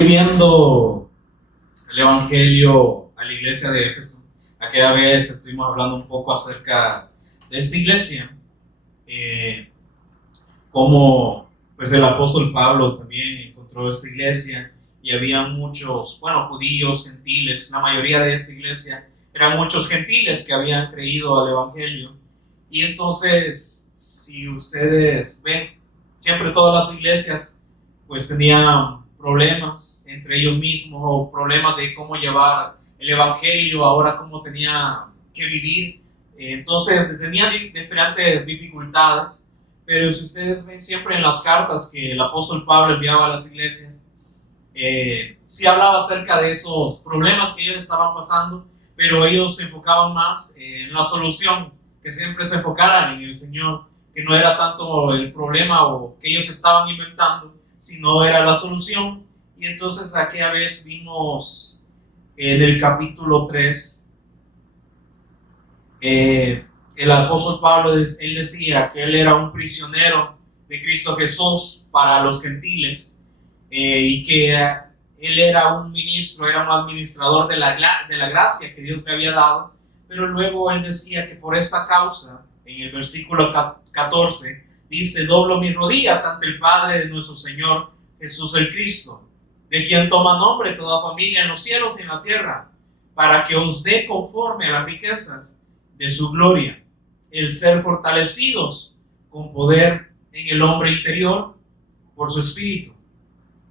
Viendo el Evangelio a la iglesia de Éfeso. Aquella vez estuvimos hablando un poco acerca de esta iglesia, cómo pues el apóstol Pablo también encontró esta iglesia y había muchos, judíos, gentiles. La mayoría de esta iglesia eran muchos gentiles que habían creído al Evangelio. Y entonces, si ustedes ven, siempre todas las iglesias pues tenían problemas entre ellos mismos o problemas de cómo llevar el Evangelio, ahora cómo tenía que vivir. Entonces tenían diferentes dificultades, pero si ustedes ven siempre en las cartas que el apóstol Pablo enviaba a las iglesias, sí hablaba acerca de esos problemas que ellos estaban pasando, pero ellos se enfocaban más en la solución, que siempre se enfocaran en el Señor, que no era tanto el problema o que ellos estaban inventando, sino era la solución. Y entonces aquella vez vimos en el capítulo 3, el apóstol Pablo, él decía que él era un prisionero de Cristo Jesús para los gentiles, y que él era un ministro, era un administrador de la gracia que Dios le había dado, pero luego él decía que por esta causa, en el versículo 14, dice: doblo mis rodillas ante el Padre de nuestro Señor Jesús el Cristo, de quien toma nombre toda familia en los cielos y en la tierra, para que os dé conforme a las riquezas de su gloria, el ser fortalecidos con poder en el hombre interior por su espíritu.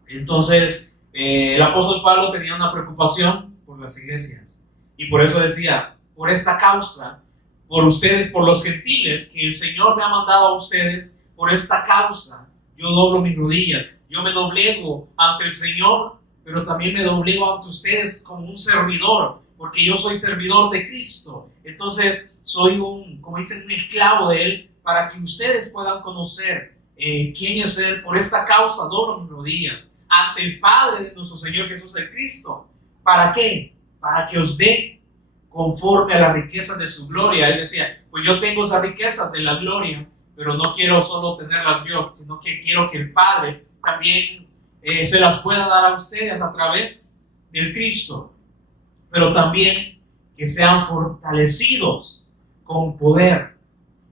Entonces, el apóstol Pablo tenía una preocupación por las iglesias y por eso decía: por esta causa, por ustedes, por los gentiles que el Señor me ha mandado a ustedes, por esta causa yo doblo mis rodillas, yo me doblego ante el Señor, pero también me doblego ante ustedes como un servidor, porque yo soy servidor de Cristo. Entonces soy como dicen, un esclavo de Él, para que ustedes puedan conocer quién es Él. Por esta causa doblo mis rodillas ante el Padre de nuestro Señor Jesús el Cristo. ¿Para qué? Para que os dé conforme a las riquezas de su gloria. Él decía: pues yo tengo esas riquezas de la gloria, pero no quiero solo tenerlas yo, sino que quiero que el Padre también se las pueda dar a ustedes a través del Cristo, pero también que sean fortalecidos con poder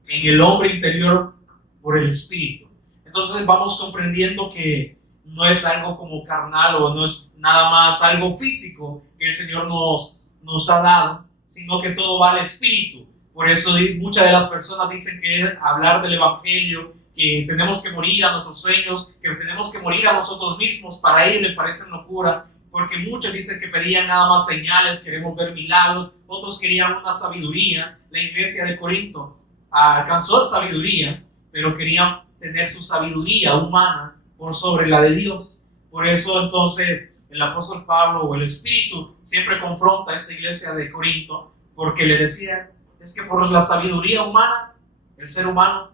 en el hombre interior por el Espíritu. Entonces vamos comprendiendo que no es algo como carnal, o no es nada más algo físico que el Señor nos ha dado, sino que todo va al Espíritu. Por eso muchas de las personas dicen que hablar del Evangelio, que tenemos que morir a nuestros sueños, que tenemos que morir a nosotros mismos, para ellos les parece locura, porque muchos dicen que pedían nada más señales, queremos ver milagros, otros querían una sabiduría. La iglesia de Corinto alcanzó sabiduría, pero querían tener su sabiduría humana por sobre la de Dios. Por eso entonces el apóstol Pablo, o el Espíritu, siempre confronta a esta iglesia de Corinto, porque le decía: es que por la sabiduría humana, el ser humano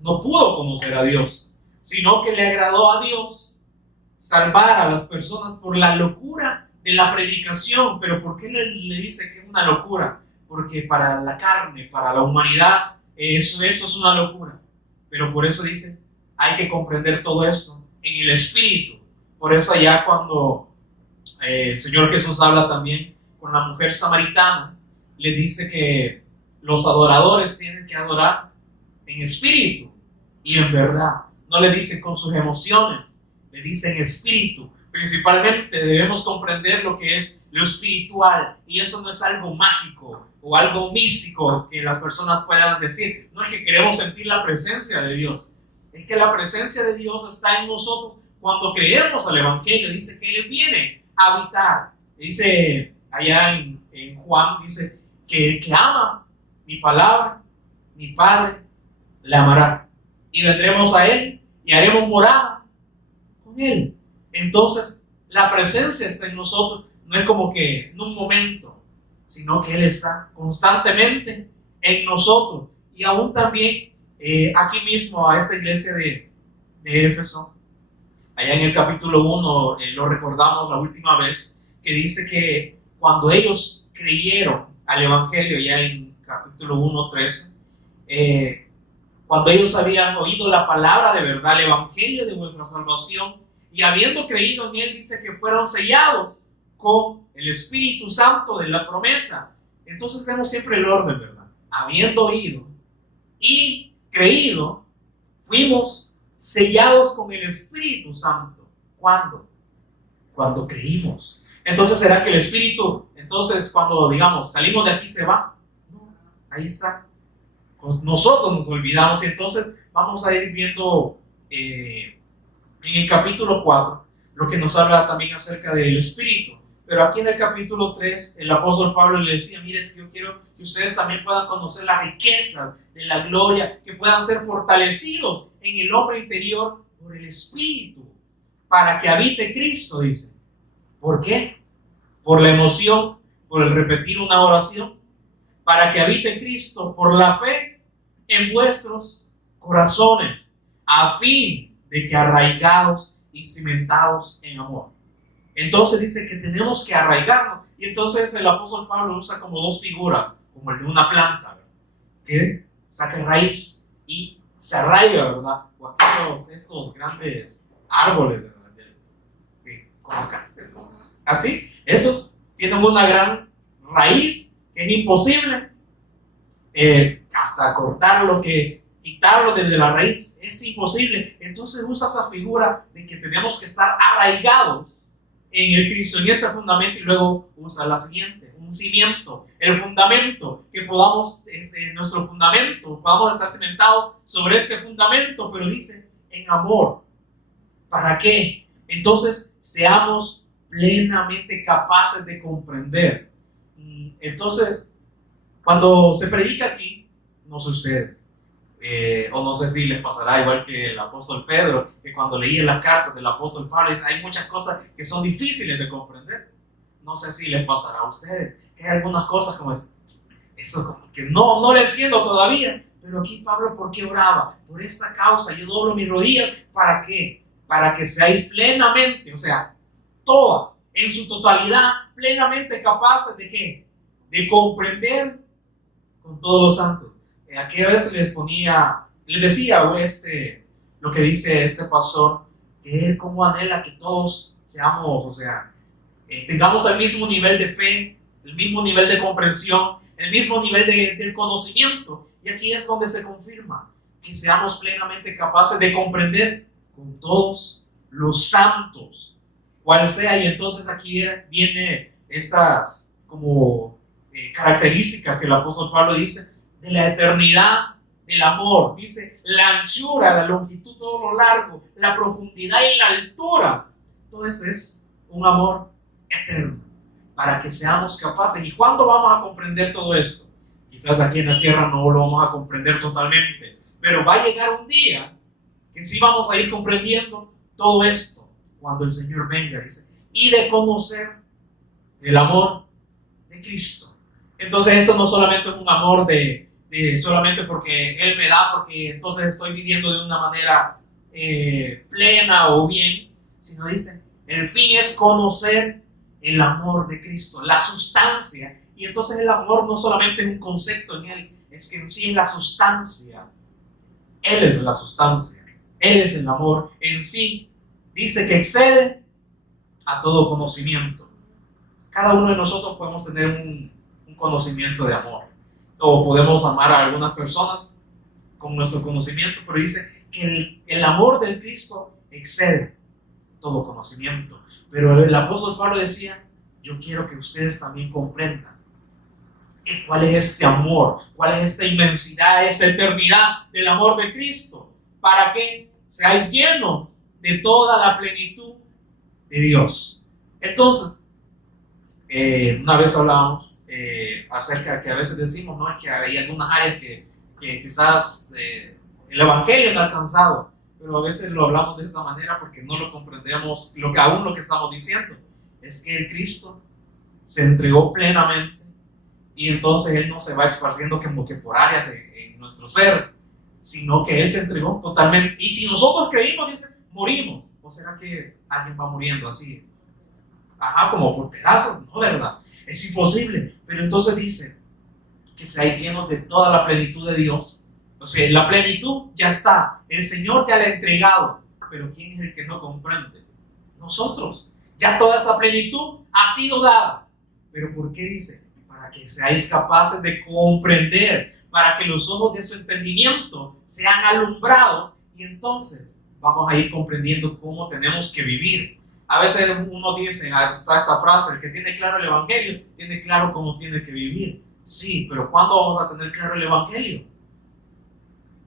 no pudo conocer a Dios, sino que le agradó a Dios salvar a las personas por la locura de la predicación. Pero ¿por qué le dice que es una locura? Porque para la carne, para la humanidad, esto es una locura. Pero por eso dice: hay que comprender todo esto en el Espíritu. Por eso allá cuando el Señor Jesús habla también con la mujer samaritana, le dice que los adoradores tienen que adorar en espíritu y en verdad. No le dice con sus emociones, le dice en espíritu. Principalmente debemos comprender lo que es lo espiritual, y eso no es algo mágico o algo místico que las personas puedan decir. No es que queremos sentir la presencia de Dios, es que la presencia de Dios está en nosotros cuando creemos al Evangelio. Dice que Él viene a habitar. Dice allá en Juan, dice que el que ama mi palabra, mi Padre le amará, y vendremos a Él y haremos morada con Él. Entonces la presencia está en nosotros, no es como que en un momento, sino que Él está constantemente en nosotros. Y aún también aquí mismo a esta iglesia de Éfeso, allá en el capítulo 1, lo recordamos la última vez, que dice que cuando ellos creyeron al Evangelio, ya en capítulo 1, 13, cuando ellos habían oído la palabra de verdad, el Evangelio de vuestra salvación, y habiendo creído en él, dice que fueron sellados con el Espíritu Santo de la promesa. Entonces vemos siempre el orden, ¿verdad? Habiendo oído y creído, fuimos sellados con el Espíritu Santo. ¿Cuándo? Cuando creímos. Entonces, ¿será que el Espíritu, entonces cuando digamos salimos de aquí se va? No, ahí está. Pues nosotros nos olvidamos y entonces vamos a ir viendo en el capítulo 4 lo que nos habla también acerca del Espíritu. Pero aquí en el capítulo 3 el apóstol Pablo le decía, mire, es que yo quiero que ustedes también puedan conocer la riqueza de la gloria, que puedan ser fortalecidos en el hombre interior por el Espíritu, para que habite Cristo, dice. ¿Por qué? Por la emoción, por el repetir una oración, para que habite Cristo por la fe en vuestros corazones, a fin de que arraigados y cimentados en amor. Entonces dice que tenemos que arraigarnos, y entonces el apóstol Pablo usa como dos figuras, como el de una planta, ¿verdad?, que saca raíz y se arraiga, ¿verdad? O aquellos, estos grandes árboles, ¿verdad?, que colocaste, ¿no? Así, esos tienen una gran raíz que es imposible hasta cortarlo, que quitarlo desde la raíz es imposible. Entonces usa esa figura de que tenemos que estar arraigados en el Cristo, en ese fundamento, y luego usa la siguiente, un cimiento, el fundamento, que podamos, nuestro fundamento, podamos estar cimentados sobre este fundamento, pero dice en amor. ¿Para qué? Entonces seamos plenamente capaces de comprender. Entonces, cuando se predica aquí, no sé ustedes, o no sé si les pasará igual que el apóstol Pedro, que cuando leía las cartas del apóstol Pablo, hay muchas cosas que son difíciles de comprender. No sé si les pasará a ustedes, que hay algunas cosas como eso como que no lo entiendo todavía. Pero aquí Pablo, ¿por qué oraba? Por esta causa, yo doblo mi rodilla. ¿Para qué? Para que seáis plenamente, o sea, toda, en su totalidad, plenamente capaces de ¿qué? De comprender con todos los santos. Aquí a veces les decía lo que dice este pastor, que él como anhela que todos seamos, o sea, tengamos el mismo nivel de fe, el mismo nivel de comprensión, el mismo nivel del conocimiento. Y aquí es donde se confirma que seamos plenamente capaces de comprender con todos los santos, cual sea. Y entonces aquí viene estas como características que el apóstol Pablo dice de la eternidad del amor. Dice la anchura, la longitud, todo lo largo, la profundidad y la altura. Todo eso es un amor eterno, para que seamos capaces. ¿Y cuándo vamos a comprender todo esto? Quizás aquí en la tierra no lo vamos a comprender totalmente, pero va a llegar un día que sí vamos a ir comprendiendo todo esto, cuando el Señor venga, dice, y de conocer el amor de Cristo. Entonces esto no solamente es un amor de solamente porque Él me da, porque entonces estoy viviendo de una manera plena o bien, sino dice, el fin es conocer el amor de Cristo, la sustancia. Y entonces el amor no solamente es un concepto en Él, es que en sí es la sustancia. Él es la sustancia, Él es el amor en sí. Dice que excede a todo conocimiento. Cada uno de nosotros podemos tener un conocimiento de amor, o podemos amar a algunas personas con nuestro conocimiento, pero dice que el amor del Cristo excede todo conocimiento. Pero el apóstol Pablo decía, yo quiero que ustedes también comprendan cuál es este amor, cuál es esta inmensidad, esta eternidad del amor de Cristo, para que seáis llenos de toda la plenitud de Dios. Entonces, una vez hablábamos acerca que a veces decimos, no, es que hay algunas áreas que quizás el evangelio no ha alcanzado, pero a veces lo hablamos de esta manera porque no lo comprendemos, aún lo que estamos diciendo es que el Cristo se entregó plenamente, y entonces Él no se va esparciendo como que por áreas en nuestro ser, sino que Él se entregó totalmente. Y si nosotros creímos, dice, morimos. ¿O será que alguien va muriendo así? Como por pedazos, no, ¿verdad? Es imposible. Pero entonces dice que seáis llenos de toda la plenitud de Dios. O sea, la plenitud ya está. El Señor ya la ha entregado. Pero ¿quién es el que no comprende? nosotros. Ya toda esa plenitud ha sido dada. Pero ¿por qué dice? Para que seáis capaces de comprender, para que los ojos de su entendimiento sean alumbrados, y entonces vamos a ir comprendiendo cómo tenemos que vivir. A veces uno dice, está esta frase, el que tiene claro el Evangelio, tiene claro cómo tiene que vivir. Sí, pero ¿cuándo vamos a tener claro el Evangelio?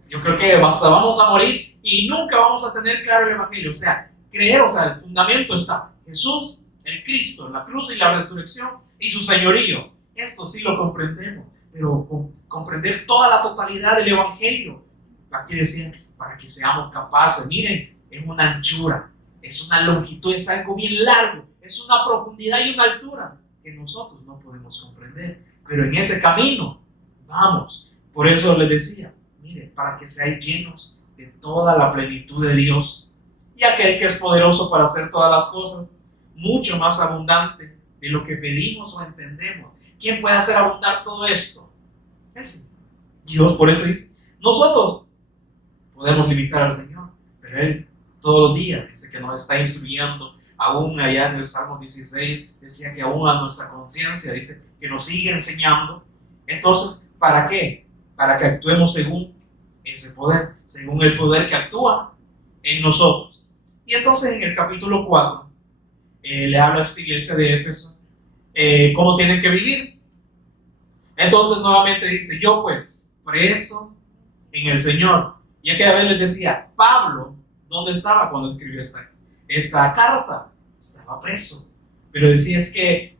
Yo creo que hasta vamos a morir y nunca vamos a tener claro el Evangelio. O sea, creer, el fundamento está Jesús, el Cristo, la cruz y la resurrección y su señorío. Esto sí lo comprendemos, pero comprender toda la totalidad del Evangelio. Aquí decían, para que seamos capaces. Miren, es una anchura, es una longitud, es algo bien largo, es una profundidad y una altura que nosotros no podemos comprender. Pero en ese camino vamos. Por eso les decía, miren, para que seáis llenos de toda la plenitud de Dios. Y aquel que es poderoso para hacer todas las cosas, mucho más abundante de lo que pedimos o entendemos. ¿Quién puede hacer abundar todo esto? El Señor. Dios, por eso dice, nosotros podemos limitar al Señor, pero Él todos los días dice que nos está instruyendo. Aún allá en el Salmo 16 decía que aún a nuestra conciencia dice que nos sigue enseñando. Entonces, ¿para qué? Para que actuemos según ese poder, según el poder que actúa en nosotros. Y entonces en el capítulo 4 le habla a esta iglesia de Éfeso cómo tienen que vivir. Entonces nuevamente dice, yo pues, preso en el Señor. Y aquella vez les decía, Pablo, ¿dónde estaba cuando escribió esta carta? Estaba preso. Pero decía, es que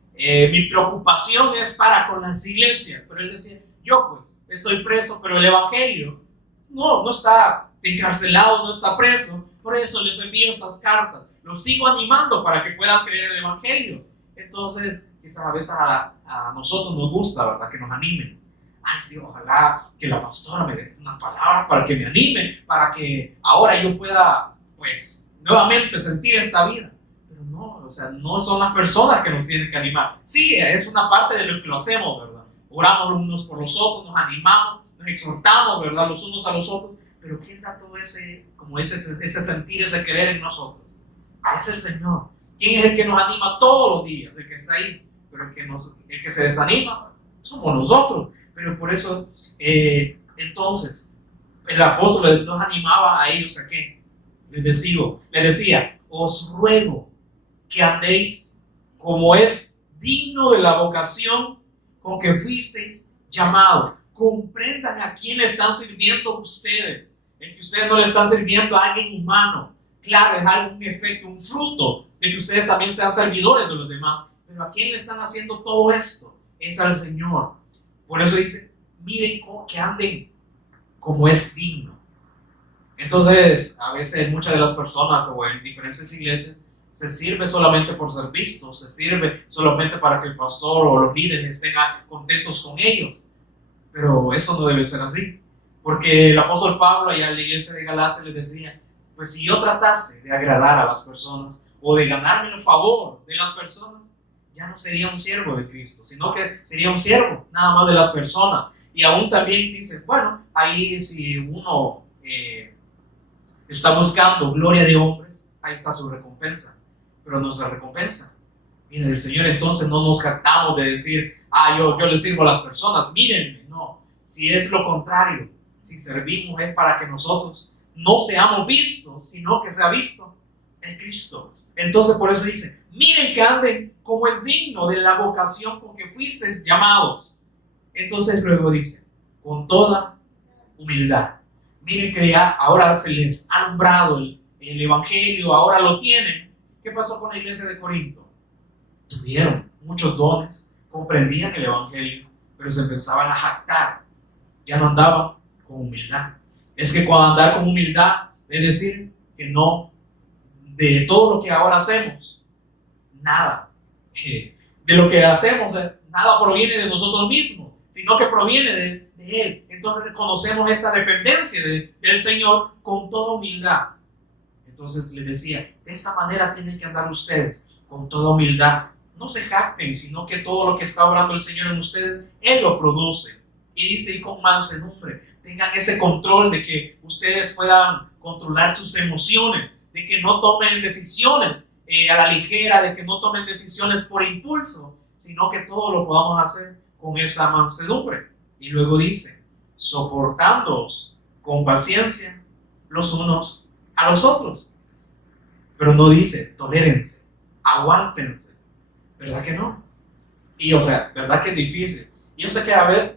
mi preocupación es para con las iglesias. Pero él decía, yo pues, estoy preso, pero el Evangelio no está encarcelado, no está preso. Por eso les envío estas cartas. Los sigo animando para que puedan creer el Evangelio. Entonces, quizás a veces a nosotros nos gusta, ¿verdad? Que nos animen. Ay, sí, ojalá que la pastora me dé una palabra para que me anime, para que ahora yo pueda, pues, nuevamente sentir esta vida. Pero no, no son las personas que nos tienen que animar. Sí, es una parte de lo que lo hacemos, ¿verdad? Oramos los unos por los otros, nos animamos, nos exhortamos, ¿verdad? Los unos a los otros. Pero ¿quién da todo ese sentir, ese querer en nosotros? Es el Señor. ¿Quién es el que nos anima todos los días? El que está ahí. Pero el que se desanima somos nosotros. Pero por eso, entonces, el apóstol nos animaba a ellos a qué. Les decía, os ruego que andéis como es digno de la vocación con que fuisteis llamados. Comprendan a quién le están sirviendo ustedes. Es que ustedes no le están sirviendo a alguien humano. Claro, es algún efecto, un fruto de que ustedes también sean servidores de los demás. Pero ¿a quién le están haciendo todo esto? Es al Señor. Por eso dice, miren que anden como es digno. Entonces, a veces muchas de las personas o en diferentes iglesias se sirve solamente por ser visto, se sirve solamente para que el pastor o los líderes estén contentos con ellos. Pero eso no debe ser así. Porque el apóstol Pablo allá en la iglesia de Galacia les decía, pues si yo tratase de agradar a las personas o de ganarme el favor de las personas, ya no sería un siervo de Cristo, sino que sería un siervo nada más de las personas. Y aún también dice, bueno, ahí si uno está buscando gloria de hombres, ahí está su recompensa. Pero nuestra recompensa viene del Señor. Entonces no nos jactamos de decir, yo le sirvo a las personas, mírenme. No, si es lo contrario, si servimos es para que nosotros no seamos vistos, sino que sea visto en Cristo. Entonces por eso dice, miren que anden como es digno de la vocación con que fuisteis llamados. Entonces luego dice, con toda humildad. Miren que ya ahora se les ha alumbrado el Evangelio, ahora lo tienen. ¿Qué pasó con la iglesia de Corinto? Tuvieron muchos dones, comprendían el Evangelio, pero se empezaban a jactar. Ya no andaban con humildad. Es que cuando andar con humildad es decir que no, de todo lo que ahora hacemos, nada de lo que hacemos, nada proviene de nosotros mismos, sino que proviene de Él. Entonces reconocemos esa dependencia del Señor con toda humildad. Entonces les decía, de esta manera tienen que andar ustedes, con toda humildad. No se jacten, sino que todo lo que está obrando el Señor en ustedes, Él lo produce. Y dice, y con mansedumbre, tengan ese control de que ustedes puedan controlar sus emociones, de que no tomen decisiones a la ligera, de que no tomen decisiones por impulso, sino que todo lo podamos hacer con esa mansedumbre. Y luego dice, soportándoos con paciencia los unos a los otros. Pero no dice, tolérense, aguántense. ¿Verdad que no? Y o sea, ¿verdad que es difícil? Y yo sé que a ver,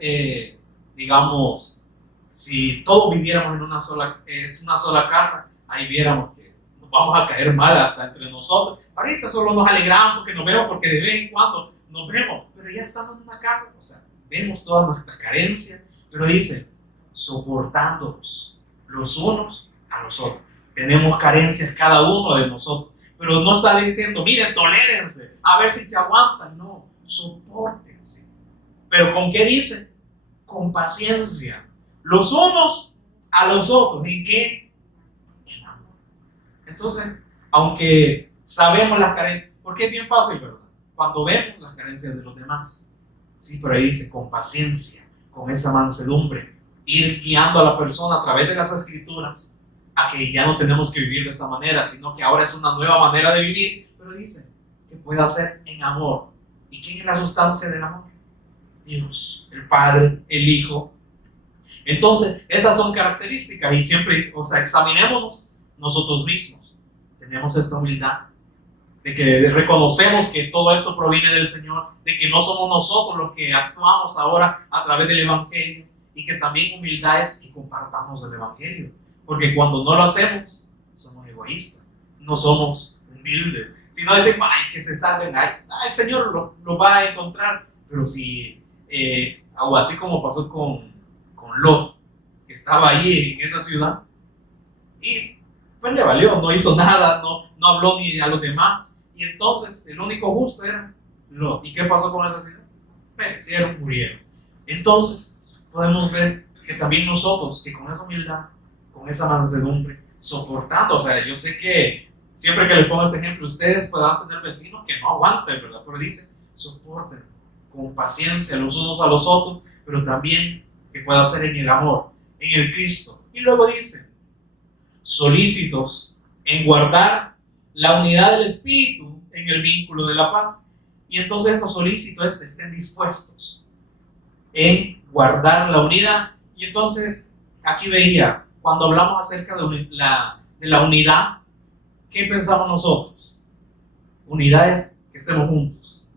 digamos, si todos viviéramos en una sola casa, ahí viéramos que nos vamos a caer mal hasta entre nosotros. Ahorita solo nos alegramos porque nos vemos, porque de vez en cuando nos vemos, pero ya estando en una casa, o sea, vemos todas nuestras carencias, pero dice, soportándonos los unos a los otros. Tenemos carencias cada uno de nosotros, pero no está diciendo, miren, tolérense, a ver si se aguantan, no, sopórtense. Pero ¿con qué dice? Con paciencia, los unos a los otros. ¿En qué? En amor. Entonces, aunque sabemos las carencias, porque es bien fácil, ¿verdad? Cuando vemos las carencias de los demás, sí, pero ahí dice, con paciencia, con esa mansedumbre, ir guiando a la persona a través de las escrituras a que ya no tenemos que vivir de esta manera, sino que ahora es una nueva manera de vivir, pero dice que puede hacer en amor. ¿Y quién es la sustancia del amor? Dios, el Padre, el Hijo. Entonces, estas son características y siempre, o sea, examinémonos nosotros mismos. Tenemos esta humildad de que reconocemos que todo esto proviene del Señor, de que no somos nosotros los que actuamos ahora a través del Evangelio, y que también humildad es que compartamos el Evangelio, porque cuando no lo hacemos, somos egoístas, no somos humildes, sino decimos, ay, que se salven, ay, el Señor lo va a encontrar, pero si, o así como pasó con Lot, que estaba allí en esa ciudad, y pues le valió, no hizo nada, no habló ni a los demás, y entonces el único justo era Lot. ¿Y qué pasó con esa ciudad? Perecieron, murieron. Entonces podemos ver que también nosotros, que con esa humildad, con esa mansedumbre, soportando, o sea, yo sé que siempre que les pongo este ejemplo, ustedes podrán tener vecinos que no aguanten, ¿verdad? Pero dice, soporten con paciencia los unos a los otros, pero también que pueda ser en el amor, en el Cristo. Y luego dice, solícitos en guardar la unidad del Espíritu en el vínculo de la paz. Y entonces esto solícito es, estén dispuestos en guardar la unidad. Y entonces aquí veía, cuando hablamos acerca de la unidad, ¿qué pensamos nosotros? Unidad es que estemos juntos.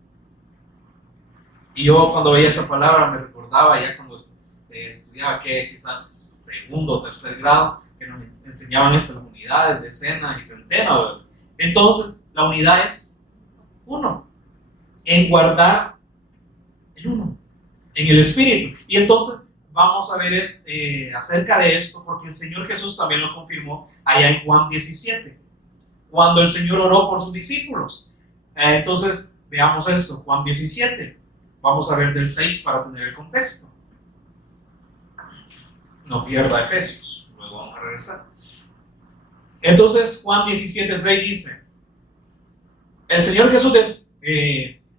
Y yo cuando veía esta palabra me recordaba ya cuando estudiaba que quizás segundo o tercer grado, que nos enseñaban esto, las unidades, decenas y centenas, ¿verdad? Entonces, la unidad es uno, en guardar el uno, en el Espíritu. Y entonces vamos a ver acerca de esto, porque el Señor Jesús también lo confirmó allá en Juan 17, cuando el Señor oró por sus discípulos. Entonces, veamos esto, Juan 17. Vamos a ver del 6 para tener el contexto. No pierda Efesios, luego vamos a regresar. Entonces, Juan 17:6 dice, el Señor Jesús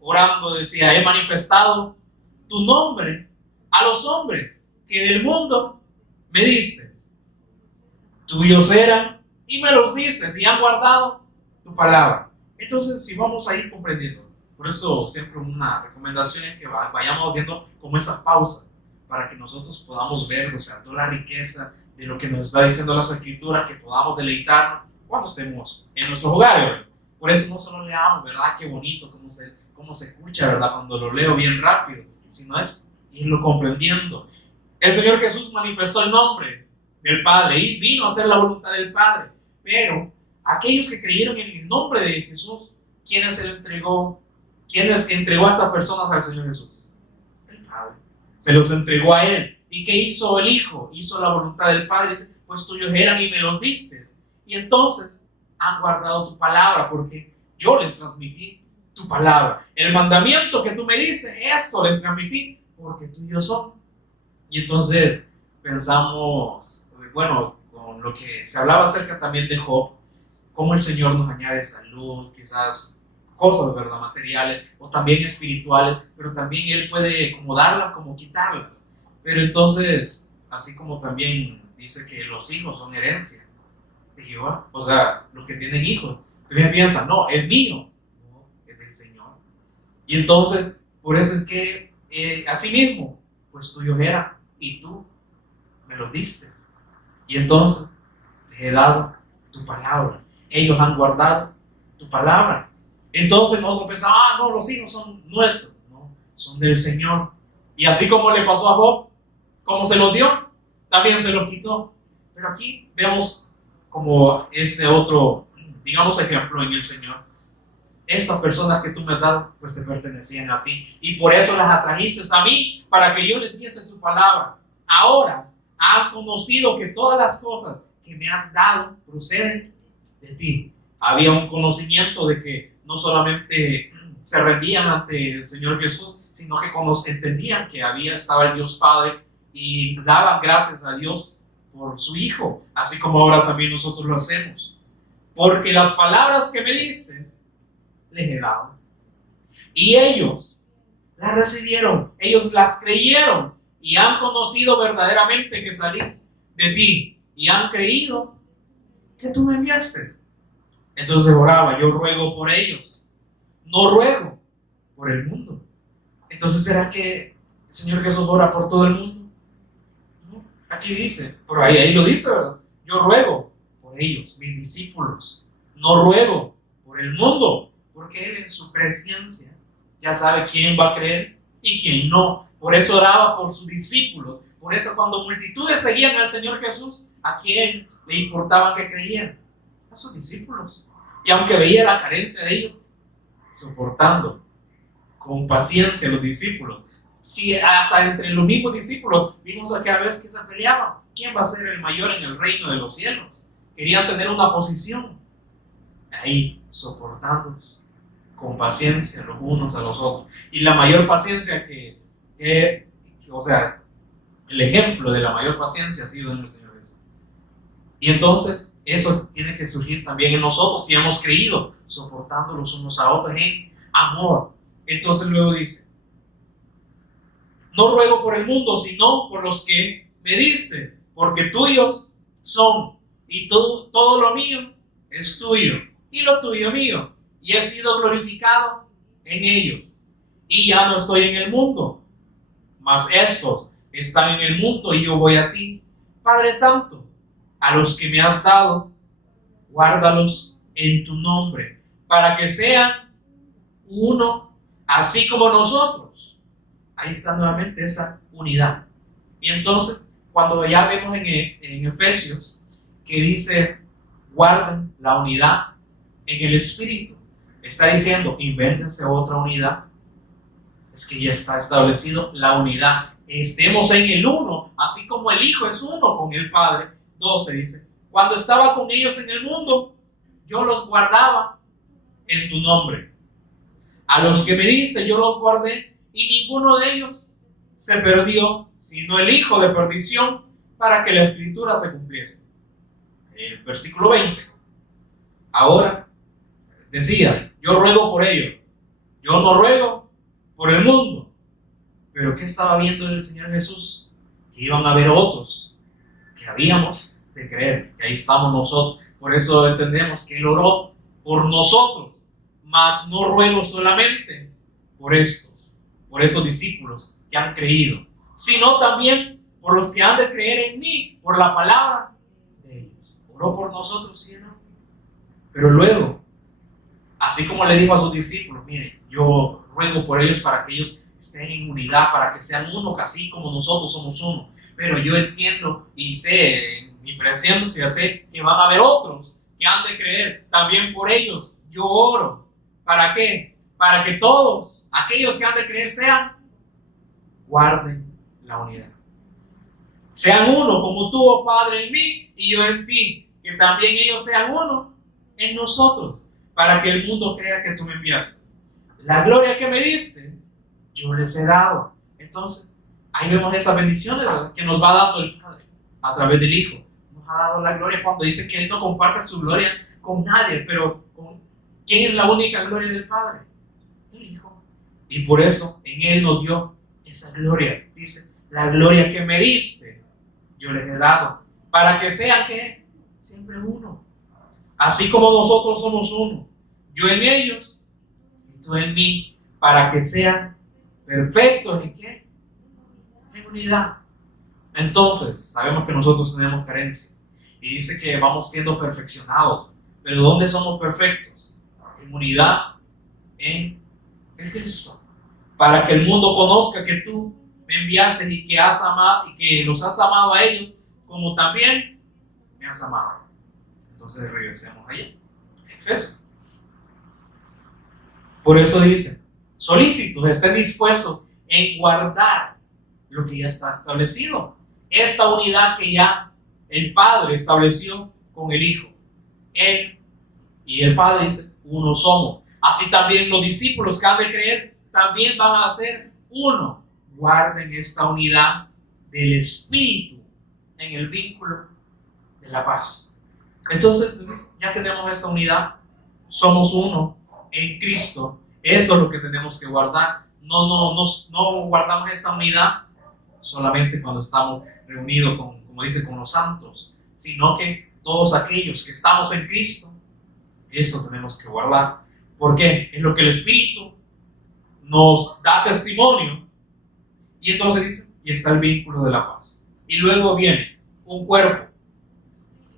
orando decía, he manifestado tu nombre a los hombres que del mundo me diste. Tuyos eran y me los dices y han guardado tu palabra. Entonces, si vamos a ir comprendiendo, por eso siempre una recomendación es que vayamos haciendo como esas pausas para que nosotros podamos ver, o sea, toda la riqueza de lo que nos está diciendo las Escrituras, que podamos deleitarnos cuando estemos en nuestros hogares, ¿verdad? Por eso no solo leamos, ¿verdad? Qué bonito, cómo se escucha, ¿verdad? Cuando lo leo bien rápido, sino es irlo comprendiendo. El Señor Jesús manifestó el nombre del Padre y vino a hacer la voluntad del Padre, pero aquellos que creyeron en el nombre de Jesús, ¿quiénes entregó a estas personas al Señor Jesús? El Padre. Se los entregó a Él. ¿Y qué hizo el Hijo? Hizo la voluntad del Padre. Dice, pues tuyos eran y me los diste. Y entonces han guardado tu palabra porque yo les transmití tu palabra. El mandamiento que tú me diste, esto les transmití porque tuyos son. Y entonces pensamos, bueno, con lo que se hablaba acerca también de Job, cómo el Señor nos añade salud, quizás cosas, ¿verdad? Materiales o también espirituales, pero también Él puede como darlas, como quitarlas. Pero entonces, así como también dice que los hijos son herencia de Jehová, o sea, los que tienen hijos, Tú bien piensas, no, es mío. No, es del Señor. Y entonces, por eso es que, así mismo, pues tuyo era, y tú me los diste. Y entonces, les he dado tu palabra. Ellos han guardado tu palabra. Entonces nosotros pensamos, no, los hijos son nuestros. No, son del Señor. Y así como le pasó a Job, como se los dio, también se los quitó. Pero aquí vemos como este otro, digamos, ejemplo en el Señor. Estas personas que tú me has dado, pues te pertenecían a ti. Y por eso las atrajiste a mí, para que yo les diese su palabra. Ahora han conocido que todas las cosas que me has dado proceden de ti. Había un conocimiento de que no solamente se rendían ante el Señor Jesús, sino que entendían que estaba el Dios Padre y daban gracias a Dios por su Hijo, así como ahora también nosotros lo hacemos. Porque las palabras que me diste, les he dado. Y ellos las recibieron, ellos las creyeron y han conocido verdaderamente que salí de ti y han creído que tú me enviaste. Entonces oraba, yo ruego por ellos, no ruego por el mundo. Entonces, ¿será que el Señor Jesús ora por todo el mundo? No, aquí dice, pero ahí lo dice, ¿verdad? Yo ruego por ellos, mis discípulos, no ruego por el mundo, porque Él en su presencia ya sabe quién va a creer y quién no. Por eso oraba por sus discípulos. Por eso cuando multitudes seguían al Señor Jesús, ¿a quién le importaba que creían? A sus discípulos. Y aunque veía la carencia de ellos, soportando con paciencia a los discípulos. Si hasta entre los mismos discípulos vimos a cada vez que se peleaban, ¿quién va a ser el mayor en el reino de los cielos? Querían tener una posición. Ahí, soportándolos con paciencia los unos a los otros. Y la mayor paciencia o sea, el ejemplo de la mayor paciencia ha sido en el Señor Jesús. Y entonces, eso tiene que surgir también en nosotros si hemos creído, soportando los unos a otros en amor. Entonces luego dice, no ruego por el mundo, sino por los que me diste, porque tuyos son, y todo lo mío es tuyo, y lo tuyo mío, y he sido glorificado en ellos. Y ya no estoy en el mundo, mas estos están en el mundo y yo voy a ti. Padre Santo, a los que me has dado, guárdalos en tu nombre, para que sean uno, así como nosotros. Ahí está nuevamente esa unidad. Y entonces, cuando ya vemos en Efesios, que dice, guarden la unidad en el Espíritu, está diciendo, invéntense otra unidad. Es que ya está establecido la unidad. Estemos en el uno, así como el Hijo es uno con el Padre. 12 dice, cuando estaba con ellos en el mundo, yo los guardaba en tu nombre. A los que me diste yo los guardé, y ninguno de ellos se perdió, sino el hijo de perdición, para que la escritura se cumpliese. El versículo 20. Ahora decía, yo ruego por ellos. Yo no ruego por el mundo. Pero ¿qué estaba viendo el Señor Jesús? Que iban a haber otros que habíamos de creer, que ahí estamos nosotros. Por eso entendemos que Él oró por nosotros, mas no ruego solamente por esos discípulos que han creído, sino también por los que han de creer en mí, por la palabra de ellos. Oró por nosotros, ¿sí o no? Pero luego, así como le dijo a sus discípulos, miren, yo ruego por ellos para que ellos estén en unidad, para que sean uno, así como nosotros somos uno. Pero yo entiendo y sé, en mi presencia sé que van a haber otros que han de creer. También por ellos yo oro. ¿Para qué? Para que todos aquellos que han de creer guarden la unidad. Sean uno como tú, oh Padre, en mí y yo en ti. Que también ellos sean uno en nosotros, para que el mundo crea que tú me enviaste. La gloria que me diste, yo les he dado. Entonces, ahí vemos esas bendiciones, ¿verdad?, que nos va dando el Padre a través del Hijo. Nos ha dado la gloria cuando dice que Él no comparte su gloria con nadie, pero ¿quién es la única gloria del Padre? El Hijo. Y por eso en Él nos dio esa gloria. Dice, la gloria que me diste, yo les he dado, para que sean, ¿qué? Siempre uno. así como nosotros somos uno, yo en ellos y tú en mí, para que sean perfectos. ¿En qué? En unidad. Entonces, sabemos que nosotros tenemos carencias y dice que vamos siendo perfeccionados. Pero ¿dónde somos perfectos? En unidad en Cristo. Para que el mundo conozca que tú me enviaste y que has amado y que los has amado a ellos como también me has amado. Entonces regresemos allá. Efesios. Por eso dice, solícitos, estén dispuestos en guardar lo que ya está establecido. Esta unidad que ya el Padre estableció con el Hijo. Él y el Padre dice, uno somos. Así también los discípulos que han de creer también van a ser uno. Guarden esta unidad del Espíritu en el vínculo de la paz. Entonces, ya tenemos esta unidad. Somos uno en Cristo. Eso es lo que tenemos que guardar. No guardamos esta unidad solamente cuando estamos reunidos con, como dice, con los santos, sino que todos aquellos que estamos en Cristo, esto tenemos que guardar. ¿Por qué? Es lo que el Espíritu nos da testimonio. Y entonces dice, y está el vínculo de la paz. Y luego viene un cuerpo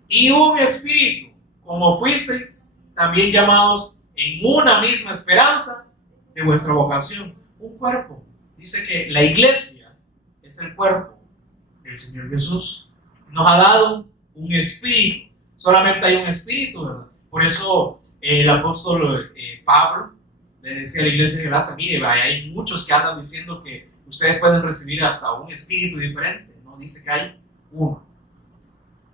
y un espíritu, como fuisteis también llamados en una misma esperanza de vuestra vocación. Un cuerpo. Dice que la iglesia es el cuerpo del Señor Jesús. Nos ha dado un espíritu. Solamente hay un espíritu, ¿verdad? Por eso el apóstol Pablo le decía a la iglesia de Galacia, mire, hay muchos que andan diciendo que ustedes pueden recibir hasta un espíritu diferente. No, dice que hay uno.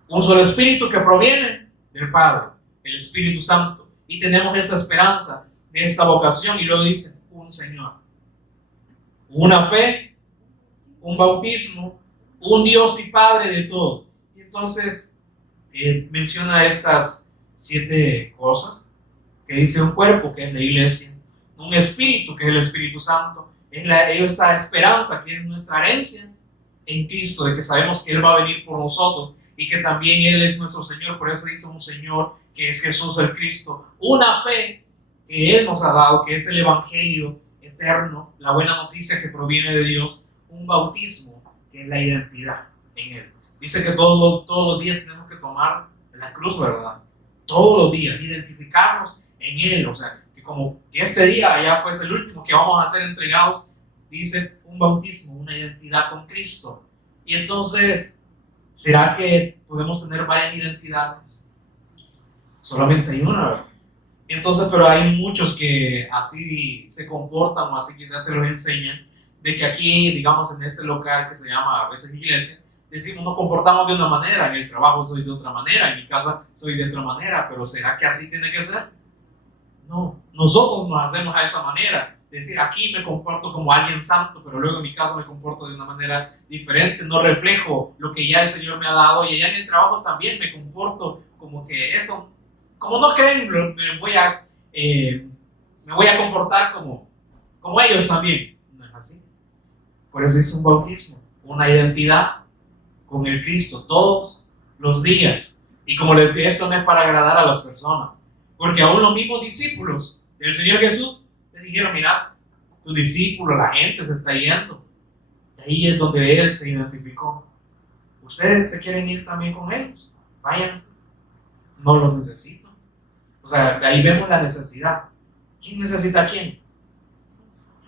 Un solo espíritu que proviene del Padre, el Espíritu Santo. Y tenemos esta esperanza de esta vocación. Y luego dice, un Señor, una fe, un bautismo, un Dios y Padre de todos. Y entonces menciona estas 7 cosas que dice un cuerpo, que es la iglesia, un espíritu, que es el Espíritu Santo, es esta esperanza que es nuestra herencia en Cristo, de que sabemos que Él va a venir por nosotros y que también Él es nuestro Señor. Por eso dice un Señor que es Jesús el Cristo, una fe que Él nos ha dado, que es el Evangelio eterno, la buena noticia que proviene de Dios, un bautismo que es la identidad en Él. Dice que todos los días tenemos que tomar la cruz, ¿verdad? Todos los días, identificarnos en Él, o sea, que como que este día ya fuese el último que vamos a ser entregados, dice un bautismo, una identidad con Cristo. Y entonces, ¿será que podemos tener varias identidades? Solamente hay una, ¿verdad? Entonces, pero hay muchos que así se comportan o así quizás se los enseñan, de que aquí, digamos, en este local que se llama a veces iglesia, decimos nos comportamos de una manera, en el trabajo soy de otra manera, en mi casa soy de otra manera, pero ¿será que así tiene que ser? No, nosotros nos hacemos a esa manera, decir aquí me comporto como alguien santo, pero luego en mi casa me comporto de una manera diferente, no reflejo lo que ya el Señor me ha dado, y allá en el trabajo también me comporto como que esto, como no creen, me voy a comportar como ellos también. No es así. Por eso es un bautismo, una identidad con el Cristo todos los días. Y como les decía, esto no es para agradar a las personas, porque aún los mismos discípulos del Señor Jesús le dijeron, mirad, tu discípulo, la gente se está yendo. Y ahí es donde Él se identificó. ¿Ustedes se quieren ir también con ellos? Váyanse. No los necesito. O sea, de ahí vemos la necesidad. ¿Quién necesita a quién?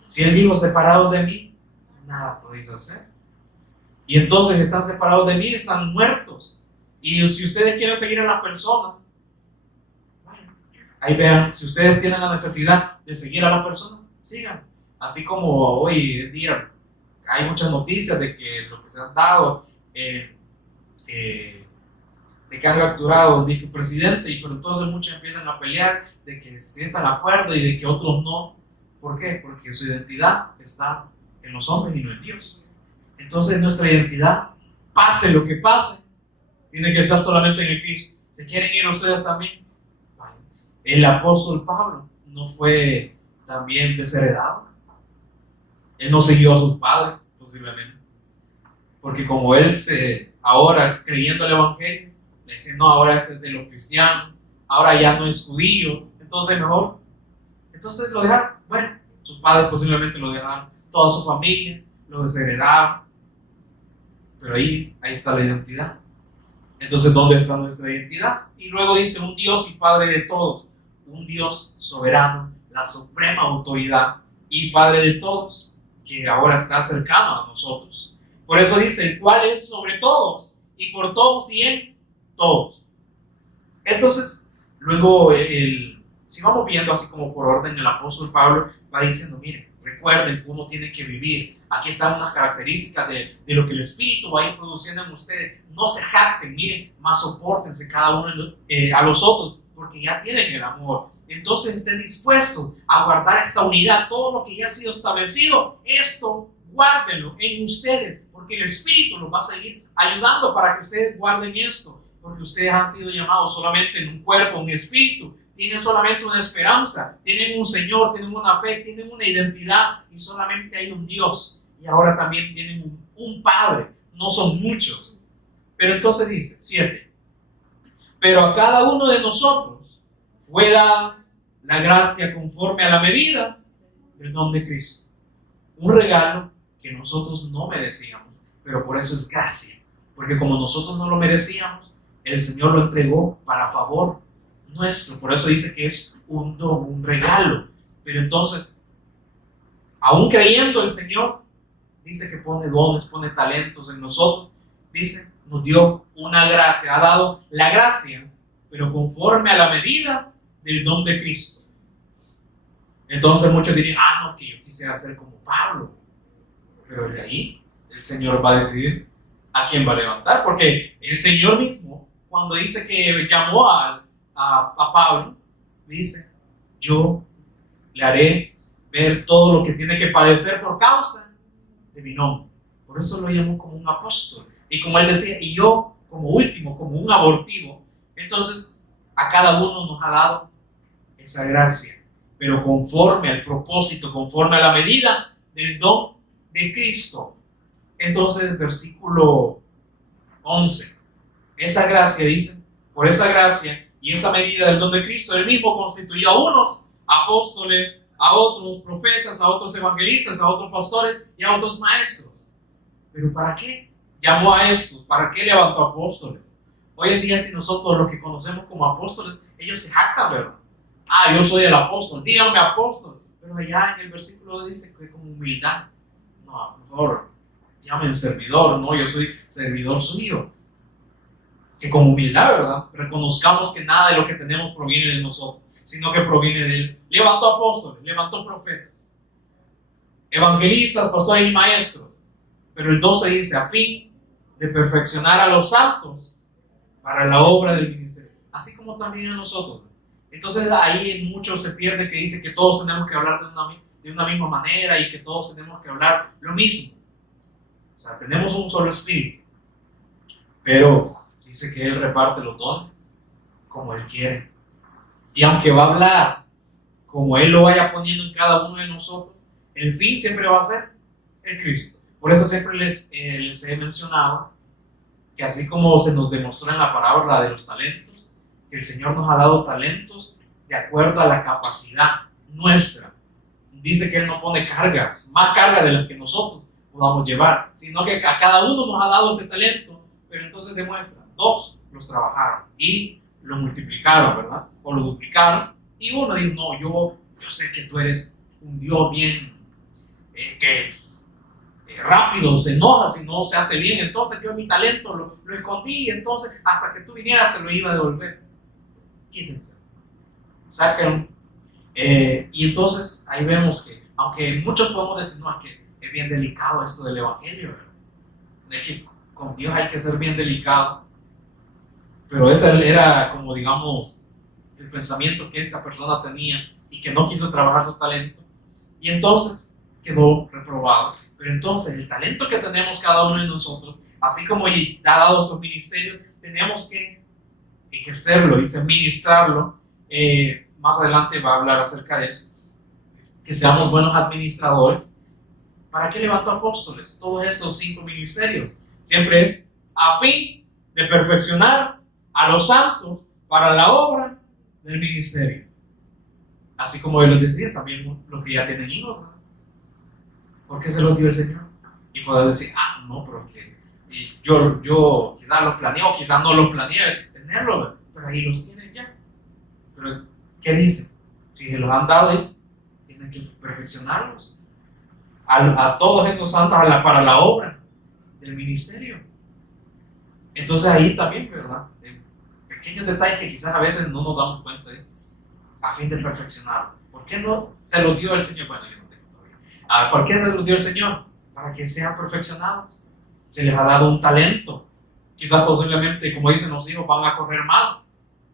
Si Él dijo, separados de mí, nada podéis hacer. Y entonces, si están separados de mí, están muertos. Y si ustedes quieren seguir a las personas, bueno, ahí vean, si ustedes tienen la necesidad de seguir a las personas, sigan. Así como hoy en día hay muchas noticias de que lo que se han dado, de que han capturado un presidente, y pero entonces muchos empiezan a pelear de que sí están de acuerdo y de que otros no. ¿Por qué? Porque su identidad está en los hombres y no en Dios. Entonces nuestra identidad, pase lo que pase, tiene que estar solamente en el Cristo. ¿Se quieren ir ustedes también? Vale. El apóstol Pablo no fue también desheredado. Él no siguió a sus padres, posiblemente. Porque como él ahora creyendo el Evangelio, le dice, no, ahora este es de los cristianos, ahora ya no es judío, entonces mejor. Entonces lo dejaron. Bueno, sus padres posiblemente lo dejaron, toda su familia, lo desheredaron. Pero ahí está la identidad. Entonces, ¿dónde está nuestra identidad? Y luego dice, un Dios y Padre de todos, un Dios soberano, la suprema autoridad y Padre de todos, que ahora está cercano a nosotros. Por eso dice, el cual es sobre todos y por todos y en todos. Entonces, luego, si vamos viendo así como por orden, el apóstol Pablo va diciendo, miren, recuerden cómo tienen que vivir. Aquí están unas características de lo que el Espíritu va a ir produciendo en ustedes. No se jacten, miren, más soportense cada uno a los otros, porque ya tienen el amor. Entonces estén dispuestos a guardar esta unidad, todo lo que ya ha sido establecido. Esto, guárdenlo en ustedes, porque el Espíritu los va a seguir ayudando para que ustedes guarden esto, porque ustedes han sido llamados solamente en un cuerpo, un espíritu. Tienen solamente una esperanza, tienen un Señor, tienen una fe, tienen una identidad y solamente hay un Dios. Y ahora también tienen un Padre, no son muchos. Pero entonces dice, 7. Pero a cada uno de nosotros fue dada la gracia conforme a la medida del don de Cristo. Un regalo que nosotros no merecíamos, pero por eso es gracia. Porque como nosotros no lo merecíamos, el Señor lo entregó para favor nuestro. Por eso dice que es un don, un regalo. Pero entonces, aún creyendo el Señor, dice que pone dones, pone talentos en nosotros. Dice, nos dio una gracia, ha dado la gracia, pero conforme a la medida del don de Cristo. Entonces muchos dirían, no, que yo quisiera ser como Pablo. Pero de ahí el Señor va a decidir a quién va a levantar. Porque el Señor mismo, cuando dice que llamó a Pablo, dice, yo le haré ver todo lo que tiene que padecer por causa de mi nombre. Por eso lo llamó como un apóstol. Y como él decía, y yo como último, como un abortivo. Entonces, a cada uno nos ha dado esa gracia, pero conforme al propósito, conforme a la medida del don de Cristo. Entonces, versículo 11, esa gracia, dice, por esa gracia y esa medida del don de Cristo, él mismo constituyó a unos apóstoles, a otros profetas, a otros evangelistas, a otros pastores y a otros maestros. ¿Pero para qué llamó a estos? ¿Para qué levantó apóstoles? Hoy en día, si nosotros los que conocemos como apóstoles, ellos se jactan, ¿verdad? Yo soy el apóstol, díganme apóstol. Pero allá en el versículo dice que como humildad. No, mejor llamen servidor, no, yo soy servidor suyo. Que con humildad, ¿verdad? Reconozcamos que nada de lo que tenemos proviene de nosotros, sino que proviene de él. Levantó apóstoles, levantó profetas, evangelistas, pastores y maestros. Pero el 12 dice, a fin de perfeccionar a los santos para la obra del ministerio, así como también a nosotros. Entonces ahí mucho se pierde que dice que todos tenemos que hablar de una misma manera y que todos tenemos que hablar lo mismo. O sea, tenemos un solo espíritu, pero dice que Él reparte los dones como Él quiere. Y aunque va a hablar como Él lo vaya poniendo en cada uno de nosotros, el fin siempre va a ser el Cristo. Por eso siempre les he mencionado que así como se nos demostró en la parábola de los talentos, que el Señor nos ha dado talentos de acuerdo a la capacidad nuestra. Dice que Él no pone cargas, más cargas de las que nosotros podamos llevar, sino que a cada uno nos ha dado ese talento, pero entonces demuestra, 2 los trabajaron y lo multiplicaron, ¿verdad? O lo duplicaron, y uno dice, no, yo sé que tú eres un Dios bien, rápido, se enoja si no se hace bien, entonces yo mi talento lo escondí, entonces hasta que tú vinieras te lo iba a devolver. Quítense, sáquenlo. Y entonces ahí vemos que, aunque muchos podemos decir, no, es que es bien delicado esto del evangelio, ¿verdad? Es que con Dios hay que ser bien delicado, pero ese era como digamos el pensamiento que esta persona tenía y que no quiso trabajar su talento, y entonces quedó reprobado. Pero entonces el talento que tenemos cada uno de nosotros, así como ha dado su ministerio, tenemos que ejercerlo, dice ministrarlo. Más adelante va a hablar acerca de eso, que seamos buenos administradores. ¿Para qué levantó apóstoles? Todos estos 5 ministerios siempre es a fin de perfeccionar a los santos para la obra del ministerio. Así como él les decía, también los que ya tienen hijos, ¿no? ¿Por qué se los dio el Señor? Y poder decir, no, pero que yo quizás los planeo, quizás no los planeé tenerlo, ¿no? Pero ahí los tienen ya. Pero, ¿qué dice? Si se los han dado, tienen que perfeccionarlos. A todos estos santos para la obra del ministerio. Entonces ahí también, ¿verdad? Pequeños detalles que quizás a veces no nos damos cuenta a fin de perfeccionarlo. ¿Por qué no se los dio el Señor? Bueno, yo no tengo todavía. ¿Por qué se los dio el Señor? Para que sean perfeccionados. Se les ha dado un talento. Quizás posiblemente, como dicen los hijos, van a correr más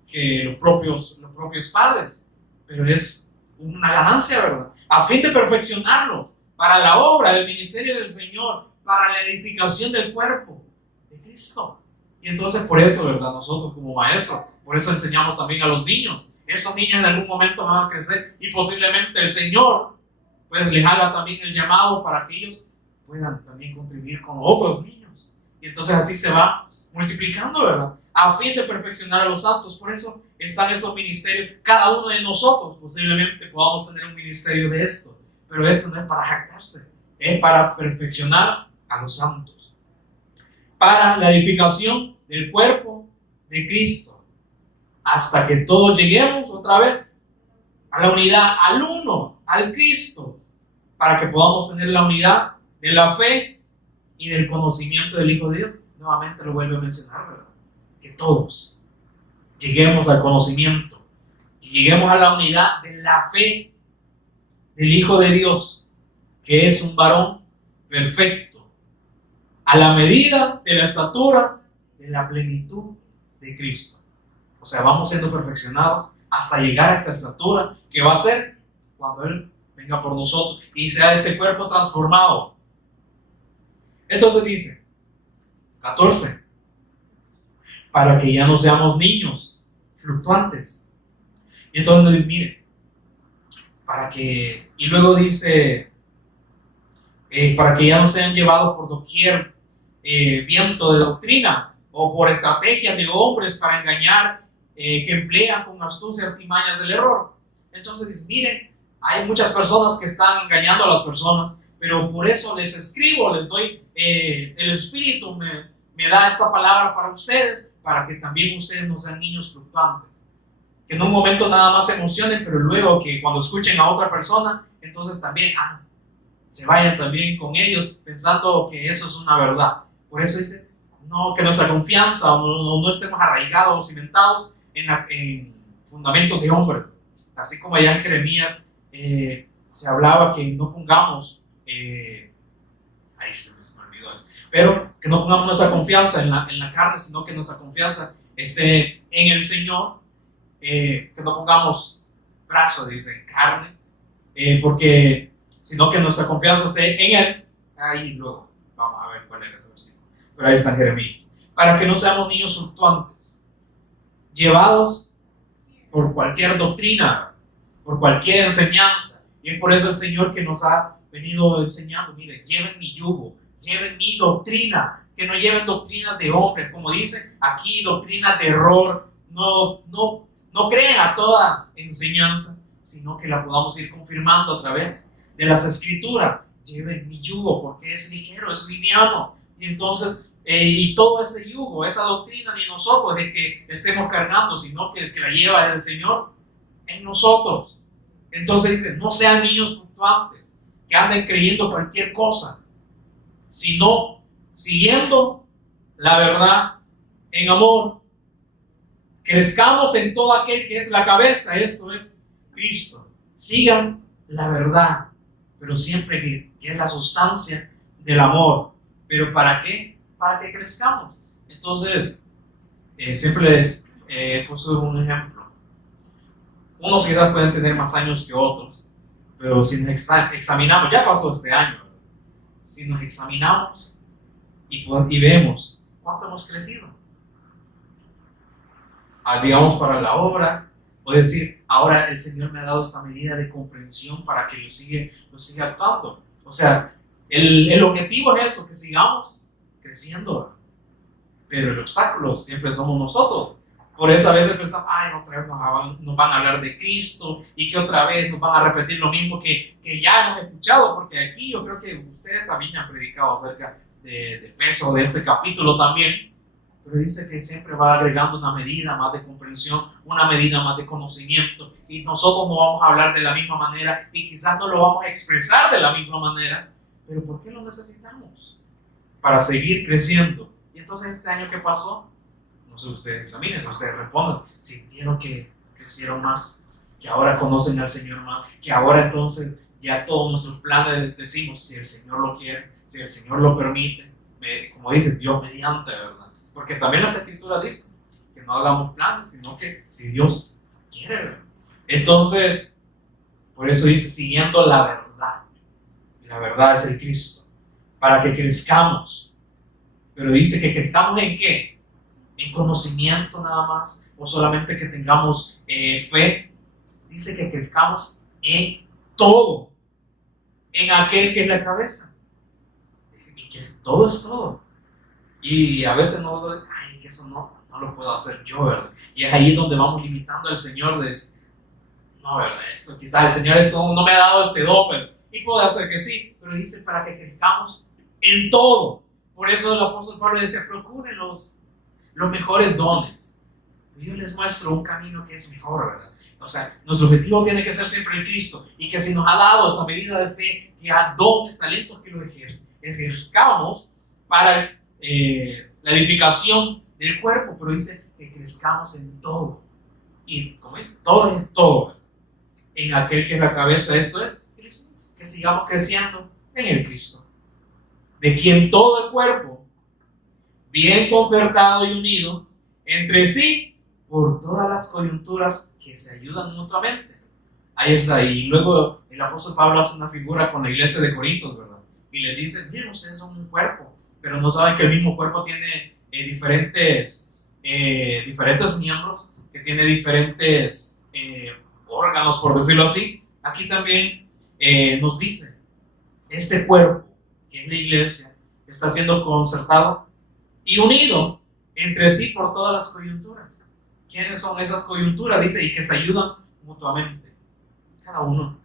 que los propios padres. Pero es una ganancia, ¿verdad? A fin de perfeccionarlos para la obra del ministerio del Señor, para la edificación del cuerpo de Cristo. Y entonces por eso, ¿verdad? Nosotros como maestros, por eso enseñamos también a los niños. Estos niños en algún momento van a crecer y posiblemente el Señor pues les haga también el llamado para que ellos puedan también contribuir con otros niños. Y entonces así se va multiplicando, ¿verdad? A fin de perfeccionar a los santos. Por eso están esos ministerios. Cada uno de nosotros posiblemente podamos tener un ministerio de esto. Pero esto no es para jactarse, es para perfeccionar a los santos. Para la edificación del cuerpo de Cristo. Hasta que todos lleguemos otra vez a la unidad, al uno, al Cristo. Para que podamos tener la unidad de la fe y del conocimiento del Hijo de Dios. Nuevamente lo vuelvo a mencionar, ¿verdad? Que todos lleguemos al conocimiento y lleguemos a la unidad de la fe del Hijo de Dios, que es un varón perfecto, a la medida de la estatura de la plenitud de Cristo. O sea, vamos siendo perfeccionados hasta llegar a esta estatura que va a ser cuando Él venga por nosotros y sea este cuerpo transformado. Entonces dice 14, para que ya no seamos niños fluctuantes. Y entonces mire, y luego dice, para que ya no sean llevados por doquier viento de doctrina o por estrategias de hombres para engañar, que emplean con astucia artimañas del error. Entonces dice, miren, hay muchas personas que están engañando a las personas, pero por eso les escribo, les doy, el Espíritu me da esta palabra para ustedes, para que también ustedes no sean niños fluctuantes. Que en un momento nada más se emocionen, pero luego que cuando escuchen a otra persona, entonces también se vayan también con ellos pensando que eso es una verdad. Por eso dice, no, que nuestra confianza no estemos arraigados o cimentados en fundamentos de hombre. Así como allá en Jeremías se hablaba que no pongamos, ahí se me olvidó eso, pero que no pongamos nuestra confianza en la carne, sino que nuestra confianza esté en el Señor, que no pongamos brazos, dice, en carne, sino que nuestra confianza esté en Él. Ahí luego vamos a ver cuál era ese versículo, pero ahí está en Jeremías. Para que no seamos niños fluctuantes, llevados por cualquier doctrina, por cualquier enseñanza. Y es por eso el Señor que nos ha venido enseñando, mire, lleven mi yugo, lleven mi doctrina, que no lleven doctrinas de hombres, como dice aquí, doctrinas de error. No crean a toda enseñanza, sino que la podamos ir confirmando a través de las Escrituras. Lleven mi yugo, porque es ligero, es liviano. Y entonces, y todo ese yugo, esa doctrina, ni nosotros de que estemos cargando, sino que el que la lleva es el Señor en nosotros. Entonces dice, no sean niños fluctuantes, que anden creyendo cualquier cosa, sino siguiendo la verdad en amor. Crezcamos en todo aquel que es la cabeza, esto es Cristo. Sigan la verdad, pero siempre que es la sustancia del amor. ¿Pero para qué? Para que crezcamos. Entonces, siempre les puse un ejemplo. Unos quizás pueden tener más años que otros, pero si nos examinamos, ya pasó este año, si nos examinamos y vemos cuánto hemos crecido, digamos para la obra, o decir, ahora el Señor me ha dado esta medida de comprensión para que lo siga actuando. O sea, el objetivo es eso, que sigamos creciendo, pero el obstáculo siempre somos nosotros. Por eso a veces pensamos, ay, otra vez nos van a hablar de Cristo y que otra vez nos van a repetir lo mismo que ya hemos escuchado, porque aquí yo creo que ustedes también han predicado acerca de Efesios, de este capítulo también, pero dice que siempre va agregando una medida más de comprensión, una medida más de conocimiento, y nosotros no vamos a hablar de la misma manera y quizás no lo vamos a expresar de la misma manera, pero ¿por qué lo necesitamos? Para seguir creciendo. Y entonces este año que pasó, no sé, ustedes examinen, ustedes respondan, sintieron que crecieron más, que ahora conocen al Señor más, que ahora entonces ya todos nuestros planes decimos, si el Señor lo quiere, si el Señor lo permite, como dice, Dios mediante, ¿verdad? Porque también las Escrituras dicen que no hagamos planes, sino que si Dios quiere, ¿verdad? Entonces, por eso dice, siguiendo la verdad, y la verdad es el Cristo, para que crezcamos, pero dice que crezcamos ¿en qué? En conocimiento nada más, o solamente que tengamos fe. Dice que crezcamos en todo, en aquel que es la cabeza, y que todo es todo. Y a veces no, ay, que eso no lo puedo hacer yo, ¿verdad? Y es ahí donde vamos limitando al Señor de decir, no, ¿verdad? Esto quizás el Señor no me ha dado este don, y puede hacer que sí, pero dice para que crezcamos en todo. Por eso el apóstol Pablo dice, procuren los mejores dones. Yo les muestro un camino que es mejor, ¿verdad? O sea, nuestro objetivo tiene que ser siempre el Cristo, y que si nos ha dado esta medida de fe, que a dones, talentos que lo ejerzcamos para la edificación del cuerpo, pero dice que crezcamos en todo. Y como dice, todo es todo, ¿verdad? En aquel que es la cabeza, esto es Cristo, que sigamos creciendo en el Cristo, de quien todo el cuerpo, bien concertado y unido entre sí por todas las coyunturas que se ayudan mutuamente. Ahí está. Y luego el apóstol Pablo hace una figura con la iglesia de Corintios, ¿verdad? Y les dice, miren, ustedes son un cuerpo, pero no saben que el mismo cuerpo tiene diferentes miembros, que tiene diferentes órganos, por decirlo así. Aquí también nos dice, este cuerpo, que es la iglesia, está siendo concertado y unido entre sí por todas las coyunturas. ¿Quiénes son esas coyunturas? Dice, y que se ayudan mutuamente. Cada uno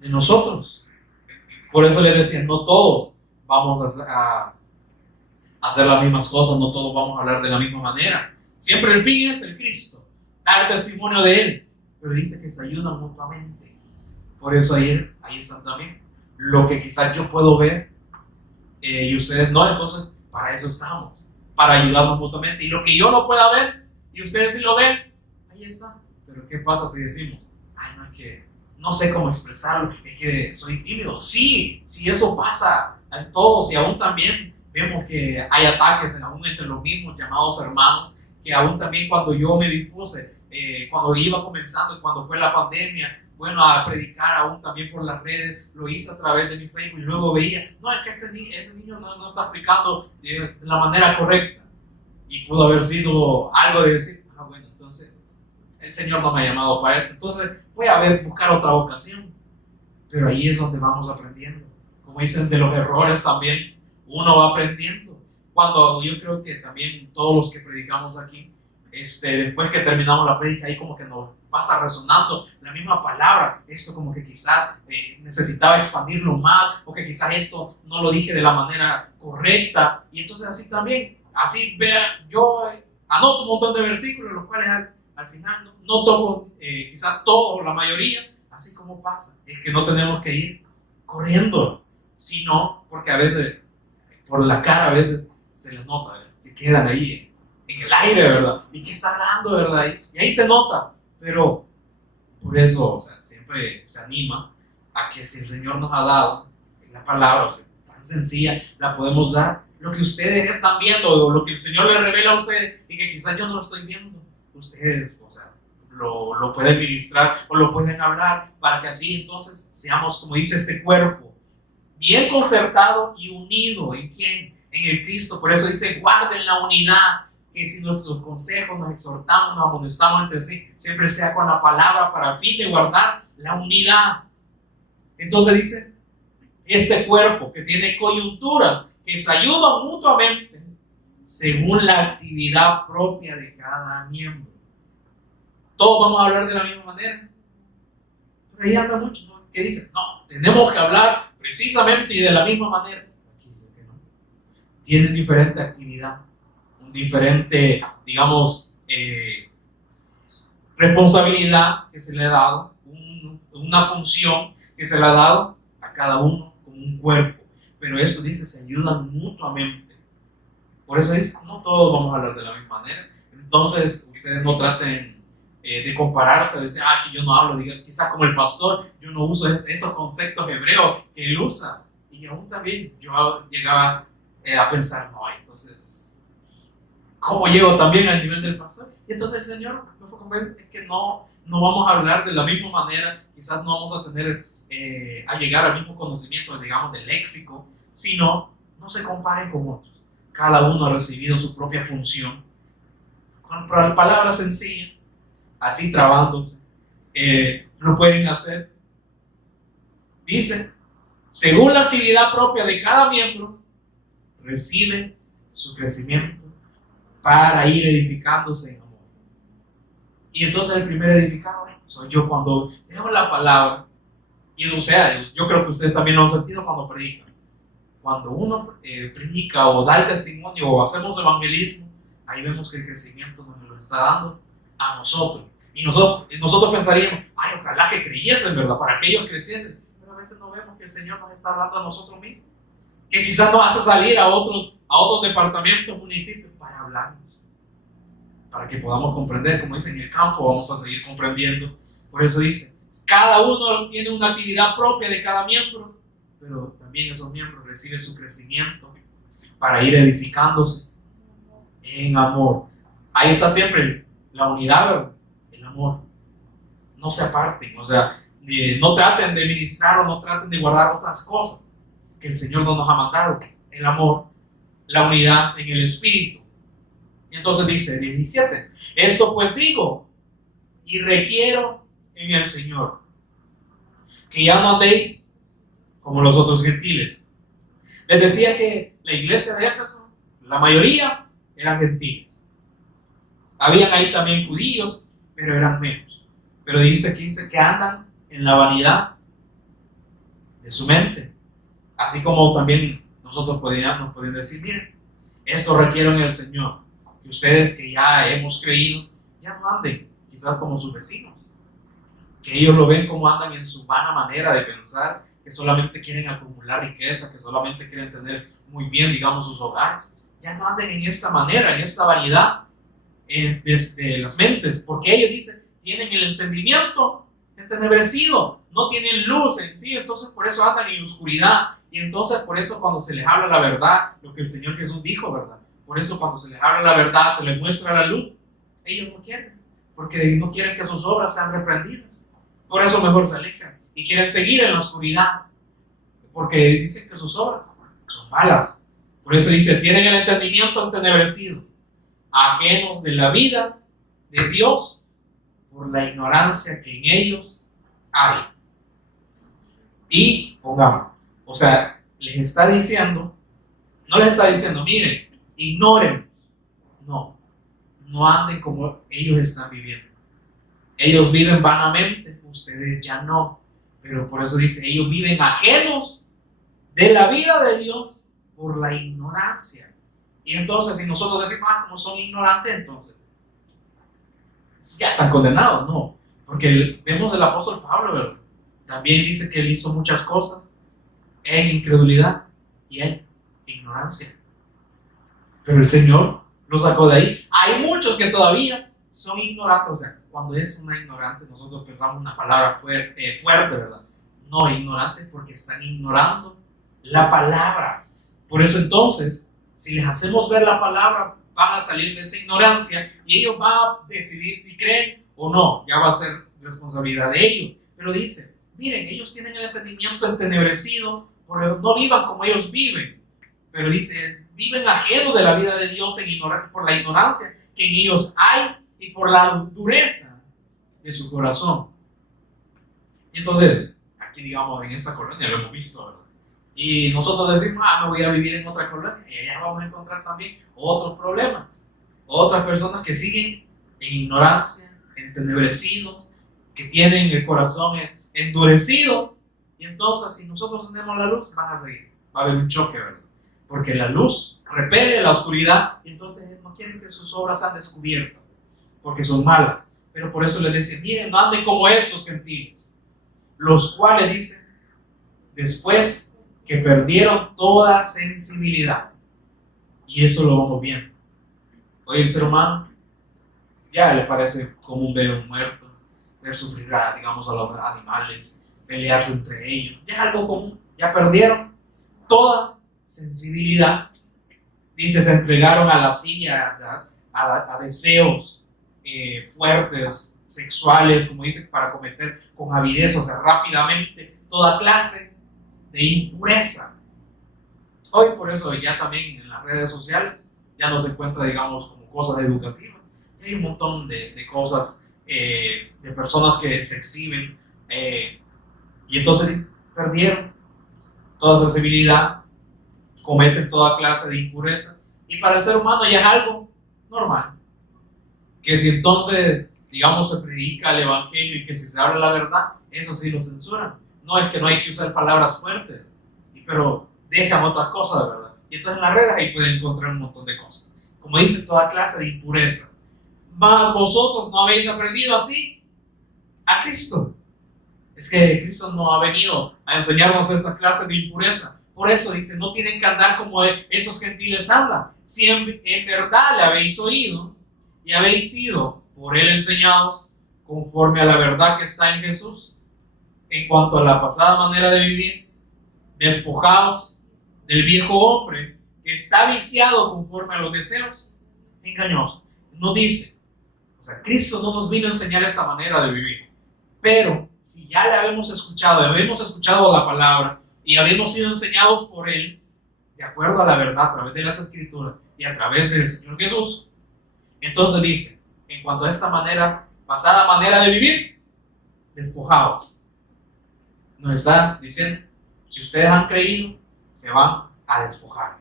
de nosotros. Por eso les decía, no todos vamos a hacer las mismas cosas, no todos vamos a hablar de la misma manera. Siempre el fin es el Cristo, dar testimonio de Él. Pero dice que se ayudan mutuamente. Por eso ahí están también. Lo que quizás yo puedo ver y ustedes no, entonces para eso estamos, para ayudarnos mutuamente. Y lo que yo no pueda ver y ustedes sí lo ven, ahí está. Pero ¿qué pasa si decimos, ay, no, es que no sé cómo expresarlo, es que soy tímido? Sí, eso pasa en todos, y aún también vemos que hay ataques aún entre los mismos llamados hermanos, que aún también cuando yo me dispuse, cuando iba comenzando y cuando fue la pandemia, bueno, a predicar aún también por las redes, lo hice a través de mi Facebook, y luego veía, no, es que ese niño no está explicando de la manera correcta, y pudo haber sido algo de decir, bueno, entonces el Señor no me ha llamado para esto, entonces voy a buscar otra ocasión. Pero ahí es donde vamos aprendiendo, como dicen, de los errores también uno va aprendiendo. Cuando yo creo que también todos los que predicamos aquí, después que terminamos la predica, ahí como que nos pasa resonando la misma palabra, esto como que quizás necesitaba expandirlo más, o que quizás esto no lo dije de la manera correcta, y entonces así también, así vea, yo anoto un montón de versículos, los cuales al final no toco quizás todo o la mayoría, así como pasa, es que no tenemos que ir corriendo, sino porque a veces por la cara a veces se les nota, ¿verdad? Que quedan ahí en el aire, ¿verdad? ¿Y qué está hablando, verdad? Y ahí se nota, pero por eso, o sea, siempre se anima a que si el Señor nos ha dado la palabra, o sea, tan sencilla, la podemos dar. Lo que ustedes están viendo, o lo que el Señor les revela a ustedes, y que quizás yo no lo estoy viendo, ustedes, o sea, lo pueden ministrar o lo pueden hablar, para que así entonces seamos, como dice este cuerpo, bien concertado y unido. ¿En quién? En el Cristo. Por eso dice, guarden la unidad, que si nuestros consejos nos exhortamos, nos amonestamos entre sí, siempre sea con la palabra, para el fin de guardar la unidad. Entonces dice, este cuerpo que tiene coyunturas que se ayudan mutuamente según la actividad propia de cada miembro. todos vamos a hablar de la misma manera. Pero ahí anda mucho, ¿no? Que dicen, no, tenemos que hablar precisamente y de la misma manera. Aquí dice que no. Tienen diferente actividad, un diferente, digamos, responsabilidad que se le ha dado, una función que se le ha dado a cada uno como un cuerpo. Pero esto dice, se ayudan mutuamente. Por eso dice, no todos vamos a hablar de la misma manera. Entonces, ustedes no traten de compararse, de decir, que yo no hablo, diga, quizás como el pastor, yo no uso esos conceptos hebreos que él usa. Y aún también yo llegaba a pensar, no, entonces, ¿cómo llego también al nivel del pastor? Y entonces el Señor me fue a comprender, es que no vamos a hablar de la misma manera, quizás no vamos a tener, a llegar al mismo conocimiento, digamos, del léxico, sino no se comparen con otros. Cada uno ha recibido su propia función, con palabras sencillas, así trabándose, lo pueden hacer. Dice, según la actividad propia de cada miembro, recibe su crecimiento para ir edificándose en amor. Y entonces el primer edificado soy yo cuando leo la palabra. Y o sea, yo creo que ustedes también lo han sentido cuando predican. Cuando uno predica o da el testimonio o hacemos evangelismo, ahí vemos que el crecimiento nos lo está dando a nosotros. Y nosotros pensaríamos, ojalá que creyesen, ¿verdad? Para que ellos creciesen. Pero a veces no vemos que el Señor nos está hablando a nosotros mismos. Que quizás nos hace salir a otros departamentos, municipios, para hablarnos. Para que podamos comprender, como dice, en el campo vamos a seguir comprendiendo. Por eso dice, cada uno tiene una actividad propia de cada miembro, pero también esos miembros reciben su crecimiento para ir edificándose en amor. Ahí está siempre la unidad, ¿verdad? El amor. No se aparten, o sea, no traten de ministrar o no traten de guardar otras cosas que el Señor no nos ha mandado. El amor, la unidad en el espíritu. Y entonces dice 17, esto pues digo y requiero en el Señor, que ya no andéis como los otros gentiles. Les decía que la iglesia de Éfeso, la mayoría eran gentiles. Habían ahí también judíos, pero eran menos. Pero dice que andan en la vanidad de su mente. Así como también nosotros nos podían decir, miren, esto requiere en el Señor. Y ustedes que ya hemos creído, ya no anden quizás como sus vecinos. Que ellos lo ven como andan en su vana manera de pensar, que solamente quieren acumular riqueza, que solamente quieren tener muy bien, digamos, sus hogares. Ya no anden en esta manera, en esta vanidad desde las mentes, porque ellos dicen, tienen el entendimiento entenebrecido, no tienen luz en sí, entonces por eso andan en oscuridad. Y entonces por eso cuando se les habla la verdad, lo que el Señor Jesús dijo, ¿verdad? Por eso cuando se les habla la verdad, se les muestra la luz, ellos no quieren, porque no quieren que sus obras sean reprendidas. Por eso mejor se alejan y quieren seguir en la oscuridad, porque dicen que sus obras son malas. Por eso dice, tienen el entendimiento entenebrecido, ajenos de la vida de Dios por la ignorancia que en ellos hay. Y pongamos, o sea, les está diciendo, no les está diciendo, miren, ignoren, no anden como ellos están viviendo. Ellos viven vanamente, ustedes ya no. Pero por eso dice, ellos viven ajenos de la vida de Dios por la ignorancia. Y entonces, si nosotros decimos, como son ignorantes, entonces ya están condenados. No, porque vemos el apóstol Pablo, ¿verdad? También dice que él hizo muchas cosas en incredulidad y en ignorancia. Pero el Señor lo sacó de ahí. Hay muchos que todavía son ignorantes. O sea, cuando es una ignorante, nosotros pensamos una palabra fuerte, ¿verdad? No, ignorantes porque están ignorando la palabra. Por eso entonces, si les hacemos ver la palabra, van a salir de esa ignorancia y ellos van a decidir si creen o no. Ya va a ser responsabilidad de ellos. Pero dice, miren, ellos tienen el entendimiento entenebrecido, no vivan como ellos viven. Pero dice, viven ajenos de la vida de Dios por la ignorancia que en ellos hay y por la dureza de su corazón. Y entonces, aquí digamos, en esta colonia lo hemos visto, ¿verdad? Y nosotros decimos, me voy a vivir en otra colonia y allá vamos a encontrar también otros problemas. Otras personas que siguen en ignorancia entenebrecidos, que tienen el corazón endurecido. Y entonces, si nosotros tenemos la luz, van a seguir. Va a haber un choque, ¿verdad? Porque la luz repele la oscuridad y entonces no quieren que sus obras sean descubiertas, porque son malas. Pero por eso les dice, miren, no anden como estos gentiles, los cuales dicen, después que perdieron toda sensibilidad. Y eso lo vamos viendo. Hoy el ser humano ya le parece común ver un muerto, ver sufrir, digamos, a los animales, pelearse entre ellos. Ya es algo común. Ya perdieron toda sensibilidad. Dice, se entregaron a lascivia, a deseos fuertes, sexuales, como dice, para cometer con avidez, o sea, rápidamente, toda clase de impureza. Hoy por eso ya también en las redes sociales ya no se encuentra, digamos, como cosas educativas. Hay un montón de cosas, de personas que se exhiben, y entonces perdieron toda sensibilidad, cometen toda clase de impureza, y para el ser humano ya es algo normal. Que si entonces, digamos, se predica el evangelio y que si se habla la verdad, eso sí lo censuran. No es que no hay que usar palabras fuertes, pero dejan otras cosas, ¿verdad? Y entonces en las redes ahí pueden encontrar un montón de cosas. Como dice, toda clase de impureza. Mas vosotros no habéis aprendido así a Cristo. Es que Cristo no ha venido a enseñarnos estas clases de impureza. Por eso dice, no tienen que andar como esos gentiles andan. Si en verdad le habéis oído y habéis sido por él enseñados conforme a la verdad que está en Jesús, en cuanto a la pasada manera de vivir, despojados del viejo hombre que está viciado conforme a los deseos engañosos. No dice, o sea, Cristo no nos vino a enseñar esta manera de vivir, pero si ya le habíamos escuchado la palabra y habíamos sido enseñados por él, de acuerdo a la verdad, a través de las escrituras y a través del Señor Jesús, entonces dice, en cuanto a esta pasada manera de vivir, despojados. Nos está diciendo, si ustedes han creído, se van a despojar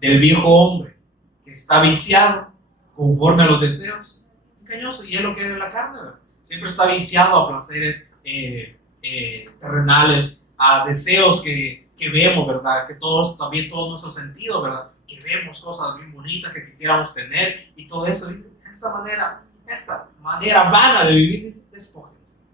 del viejo hombre que está viciado conforme a los deseos engañosos, y es lo que es la carne, ¿verdad? Siempre está viciado a placeres terrenales, a deseos que vemos, ¿verdad? Que también todo nuestro sentido, ¿verdad? Que vemos cosas bien bonitas que quisiéramos tener y todo eso. Dice, esta manera vana de vivir, dice, despójense.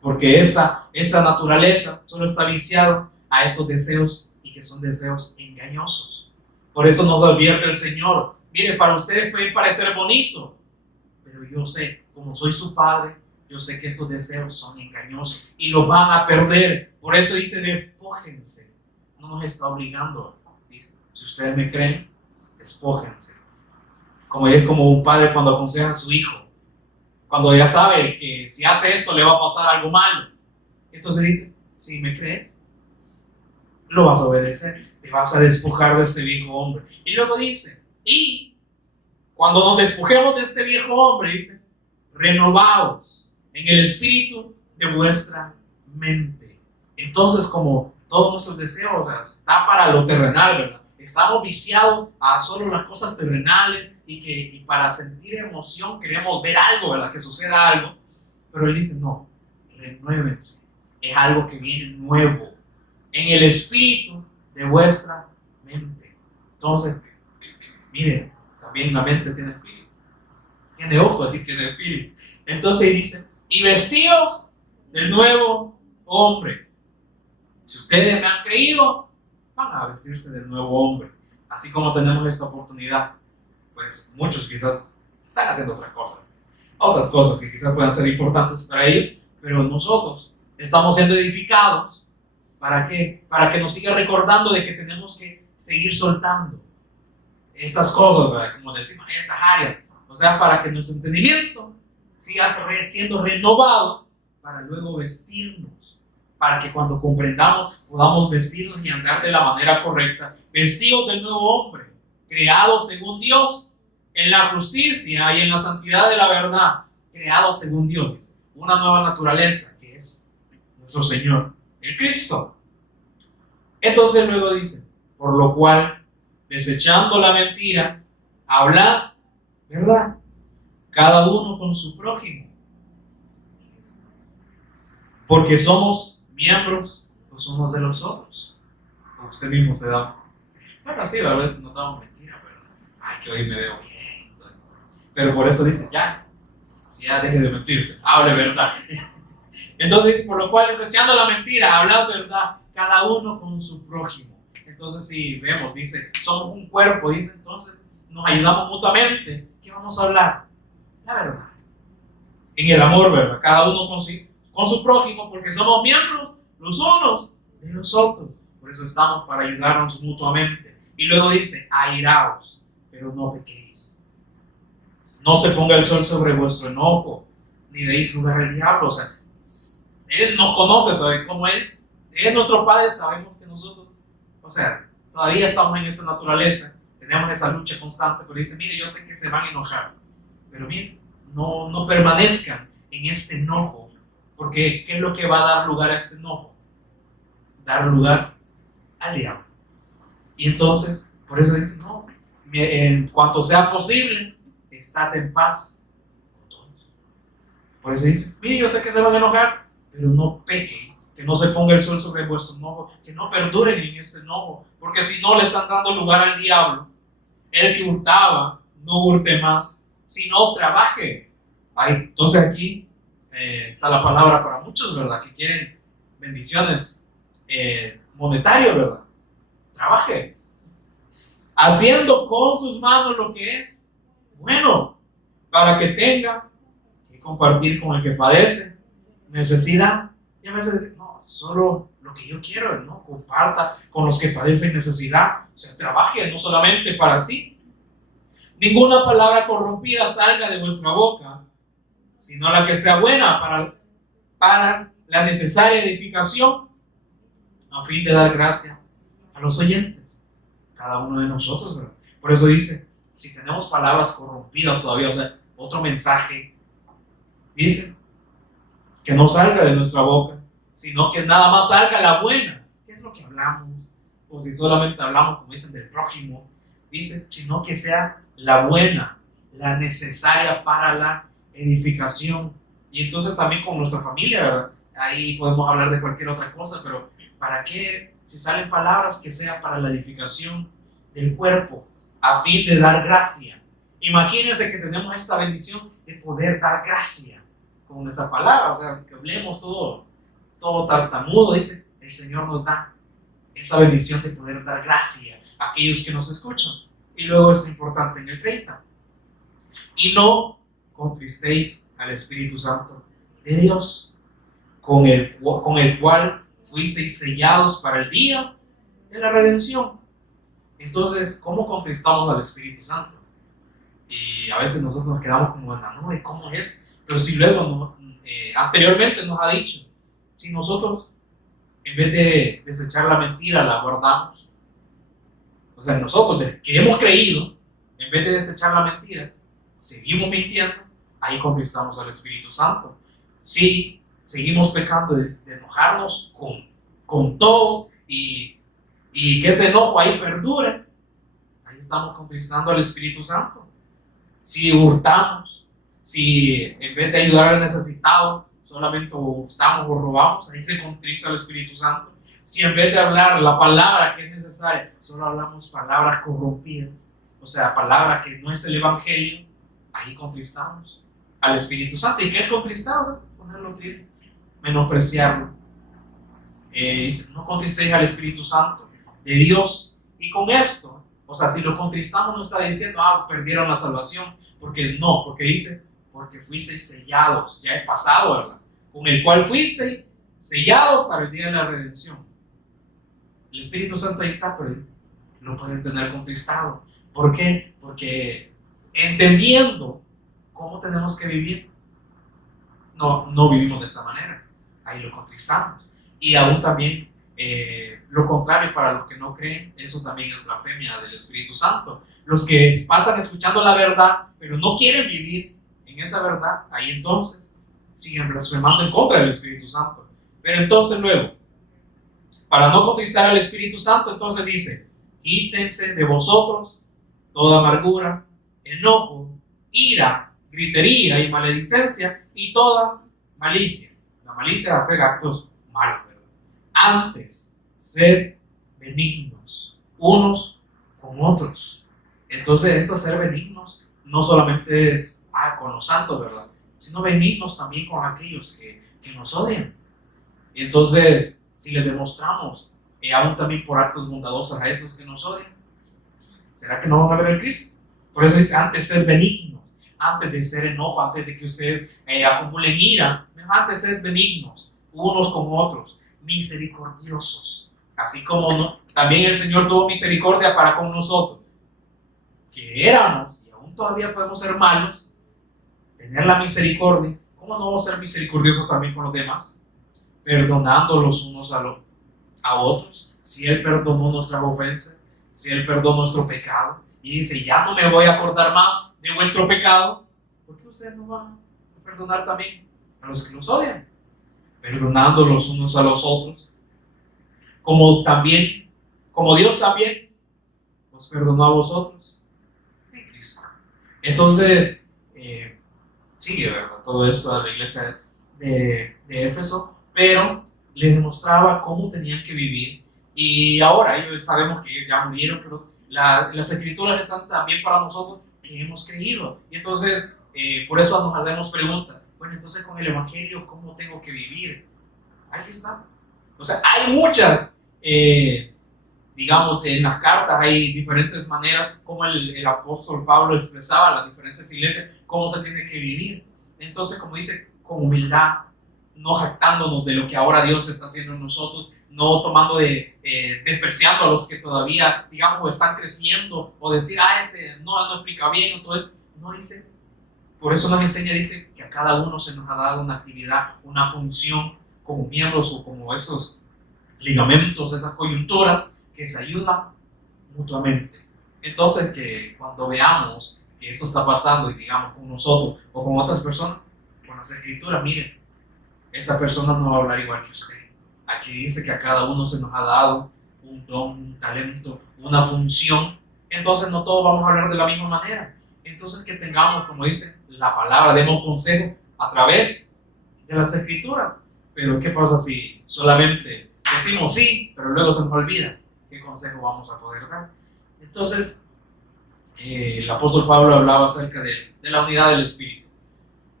Porque esta naturaleza solo está viciada a estos deseos y que son deseos engañosos. Por eso nos advierte el Señor. Mire, para ustedes puede parecer bonito, pero yo sé, como soy su Padre, yo sé que estos deseos son engañosos y los van a perder. Por eso dice, despójense. No nos está obligando. Dice, si ustedes me creen, despójense. Como es como un padre cuando aconseja a su hijo. Cuando ya sabe que si hace esto le va a pasar algo malo. Entonces dice, si me crees, lo vas a obedecer. Te vas a despojar de este viejo hombre. Y luego dice, y cuando nos despojemos de este viejo hombre, dice, renovaos en el espíritu de vuestra mente. Entonces, como todos nuestros deseos, o sea, está para lo terrenal, ¿verdad? Estamos viciados a solo las cosas terrenales y para sentir emoción queremos ver algo, ¿verdad? Que suceda algo. Pero él dice, no, renuévense. Es algo que viene nuevo en el espíritu de vuestra mente. Entonces, miren, también la mente tiene espíritu. Tiene ojos y tiene espíritu. Entonces dice, y vestidos del nuevo hombre. Si ustedes me han creído, van a vestirse del nuevo hombre. Así como tenemos esta oportunidad, pues muchos quizás están haciendo otras cosas que quizás puedan ser importantes para ellos, pero nosotros estamos siendo edificados. ¿Para qué? Para que nos siga recordando de que tenemos que seguir soltando estas cosas, ¿verdad? Como decimos en estas áreas. O sea, para que nuestro entendimiento siga siendo renovado para luego vestirnos. Para que cuando comprendamos podamos vestirnos y andar de la manera correcta. Vestidos del nuevo hombre, creados según Dios en la justicia y en la santidad de la verdad. Creados según Dios. Una nueva naturaleza que es nuestro Señor, el Cristo. Entonces luego dice, por lo cual, desechando la mentira, hablad verdad. cada uno con su prójimo, porque somos miembros los unos de los otros. Como usted mismo se da. Bueno, sí, a veces nos damos mentiras, ¿verdad? Ay, que hoy me veo bien. Pero por eso dice, ya, si ya deje de mentirse, hable verdad. Entonces dice, por lo cual, desechando la mentira, hablad verdad, cada uno con su prójimo. Entonces, si vemos, dice, somos un cuerpo, dice, entonces nos ayudamos mutuamente. ¿Qué vamos a hablar? La verdad. En el amor, ¿verdad? Cada uno con su prójimo, porque somos miembros los unos de los otros. Por eso estamos para ayudarnos mutuamente. Y luego dice, airaos, pero no pequéis. No se ponga el sol sobre vuestro enojo, ni deis lugar al diablo. O sea, Él nos conoce todavía, como Él es nuestro Padre, sabemos que nosotros, o sea, todavía estamos en esta naturaleza, tenemos esa lucha constante, pero dice, mire, yo sé que se van a enojar, pero mire, no permanezcan en este enojo, porque ¿qué es lo que va a dar lugar a este enojo? Dar lugar al diablo. Y entonces, por eso dice, no, en cuanto sea posible, estate en paz con todos. Por eso dice, mire, yo sé que se van a enojar, pero no pequen, que no se ponga el sol sobre vuestro enojo, que no perduren en este enojo, porque si no le están dando lugar al diablo. El que hurtaba, no hurte más, sino trabaje. Entonces aquí está la palabra para muchos, ¿verdad? Que quieren bendiciones monetarias, ¿verdad? Trabaje, haciendo con sus manos lo que es bueno, para que tenga que compartir con el que padece necesidad. Y a veces dicen, no, solo lo que yo quiero, ¿no? Comparta con los que padecen necesidad. O sea, trabaje no solamente para sí. Ninguna palabra corrompida salga de vuestra boca, sino la que sea buena para la necesaria edificación, a fin de dar gracia a los oyentes, cada uno de nosotros, ¿verdad? Por eso dice, si tenemos palabras corrompidas todavía, o sea, otro mensaje, dice, que no salga de nuestra boca, sino que nada más salga la buena. ¿Qué es lo que hablamos? O si solamente hablamos, como dicen, del prójimo, dice, sino que sea la buena, la necesaria para la edificación. Y entonces también con nuestra familia, ¿verdad? Ahí podemos hablar de cualquier otra cosa, pero ¿para qué? Si salen palabras, que sea para la edificación del cuerpo, a fin de dar gracia. Imagínense que tenemos esta bendición de poder dar gracia con esa palabra, o sea, que hablemos todo tartamudo, dice, el Señor nos da esa bendición de poder dar gracia a aquellos que nos escuchan. Y luego es importante en el 30. Y no contristéis al Espíritu Santo de Dios, con el cual fuisteis sellados para el día de la redención. Entonces, ¿cómo contristamos al Espíritu Santo? Y a veces nosotros nos quedamos como en la nube, ¿cómo es? Pero si luego anteriormente nos ha dicho, si nosotros en vez de desechar la mentira la guardamos, o sea, nosotros que hemos creído, en vez de desechar la mentira, seguimos mintiendo, ahí contristamos al Espíritu Santo. Si seguimos pecando de enojarnos con todos y que ese enojo ahí perdure, ahí estamos contristando al Espíritu Santo. Si hurtamos, si en vez de ayudar al necesitado solamente hurtamos o robamos, ahí se contrista al Espíritu Santo. Si en vez de hablar la palabra que es necesaria, solo hablamos palabras corrompidas, o sea, palabra que no es el Evangelio, ahí contristamos al Espíritu Santo. ¿Y qué es contristar? Ponerlo triste, menospreciarlo. Dice, no contristéis al Espíritu Santo de Dios. Y con esto, o sea, si lo contristamos no está diciendo, perdieron la salvación, porque no, porque dice, porque fuisteis sellados, ya es pasado, ¿verdad? Con el cual fuisteis sellados para el día de la redención. El Espíritu Santo ahí está, pero lo pueden tener contristado. ¿Por qué? Porque entendiendo cómo tenemos que vivir, no vivimos de esta manera. Ahí lo contristamos. Y aún también lo contrario para los que no creen, eso también es blasfemia del Espíritu Santo. Los que pasan escuchando la verdad, pero no quieren vivir en esa verdad, ahí entonces siguen blasfemando en contra del Espíritu Santo. Pero entonces luego, para no contristar al Espíritu Santo, entonces dice, quítense de vosotros toda amargura, enojo, ira, gritería y maledicencia y toda malicia. La malicia es hacer actos malos, ¿verdad? Antes, ser benignos unos con otros. Entonces, esto ser benignos no solamente es con los santos, ¿verdad? Sino benignos también con aquellos que nos odian. Y entonces, si le demostramos aún también por actos bondadosos a esos que nos odian, ¿será que no van a ver el Cristo? Por eso dice, antes ser benignos, antes de ser enojo, antes de que ustedes acumulen ira, antes ser benignos unos con otros, misericordiosos, así como no, también el Señor tuvo misericordia para con nosotros, que éramos y aún todavía podemos ser malos, tener la misericordia. ¿Cómo no vamos a ser misericordiosos también con los demás? Perdonando los unos a otros. Si Él perdonó nuestras ofensas, si Él perdonó nuestro pecado y dice, ya no me voy a acordar más de vuestro pecado, ¿por qué ustedes no van a perdonar también a los que los odian? Perdonando los unos a los otros, como Dios también os perdonó a vosotros en Cristo. Entonces, sigue, ¿verdad? Todo esto de la iglesia de Éfeso, pero les demostraba cómo tenían que vivir. Y ahora ellos sabemos que ellos ya murieron, pero las escrituras están también para nosotros que hemos creído. Y entonces, por eso nos hacemos preguntas. Bueno, entonces con el Evangelio, ¿cómo tengo que vivir? Ahí está. O sea, hay muchas, digamos, en las cartas hay diferentes maneras como el apóstol Pablo expresaba a las diferentes iglesias cómo se tiene que vivir. Entonces, como dice, con humildad, no jactándonos de lo que ahora Dios está haciendo en nosotros, no tomando despreciando a los que todavía, digamos, están creciendo, o decir, no explica bien, entonces, no dice. Por eso nos enseña, dice, que a cada uno se nos ha dado una actividad, una función, como miembros o como esos ligamentos, esas coyunturas, que se ayudan mutuamente. Entonces, que cuando veamos que esto está pasando y digamos con nosotros o con otras personas, con las escrituras, miren, esta persona no va a hablar igual que usted. Aquí dice que a cada uno se nos ha dado un don, un talento, una función. Entonces no todos vamos a hablar de la misma manera. Entonces que tengamos, como dice la palabra, demos consejo a través de las escrituras. Pero ¿qué pasa si solamente decimos sí, pero luego se nos olvida? ¿Qué consejo vamos a poder dar? Entonces, el apóstol Pablo hablaba acerca de la unidad del Espíritu,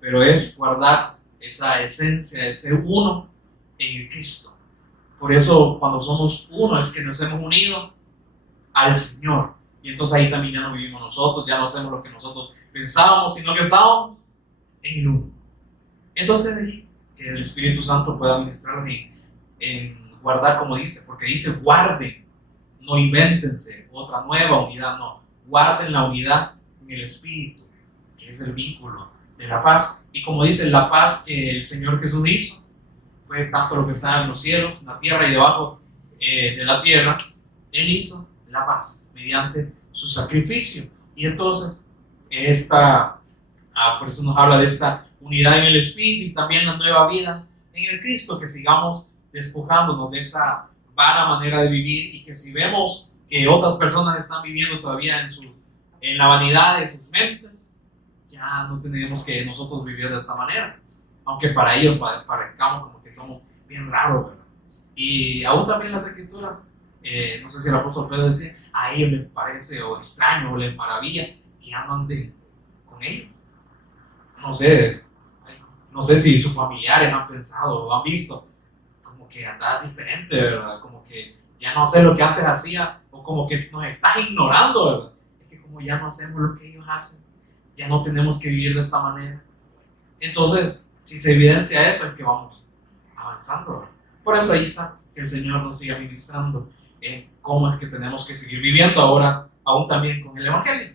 pero es guardar esa esencia de ser uno en el Cristo. Por eso, cuando somos uno, es que nos hemos unido al Señor. Y entonces ahí también ya no vivimos nosotros, ya no hacemos lo que nosotros pensábamos, sino que estábamos en el uno. Entonces, ahí, que el Espíritu Santo pueda ministrarnos en guardar, como dice, porque dice guarden, no invéntense otra nueva unidad, no, guarden la unidad en el Espíritu, que es el vínculo de la paz. Y como dice, la paz que el Señor Jesús hizo, fue tanto lo que está en los cielos, en la tierra y debajo de la tierra, Él hizo la paz mediante su sacrificio. Y entonces, por eso nos habla de esta unidad en el Espíritu y también la nueva vida en el Cristo, que sigamos despojándonos de esa vana manera de vivir y que si vemos que otras personas están viviendo todavía en la vanidad de sus mentes, ya no tenemos que nosotros vivir de esta manera, aunque para ellos parezcamos como que somos bien raros, ¿verdad? Y aún también las escrituras, no sé si el apóstol Pedro decía, a ellos les parece o extraño o les maravilla que andan con ellos. No sé si sus familiares han pensado o han visto como que andaba diferente, ¿verdad? Como que ya no sé lo que antes hacía, o como que nos estás ignorando, ¿verdad? Es que como ya no hacemos lo que ellos hacen, ya no tenemos que vivir de esta manera. Entonces, si se evidencia eso, es que vamos avanzando, ¿verdad? Por eso ahí está, que el Señor nos siga ministrando en cómo es que tenemos que seguir viviendo ahora, aún también con el Evangelio.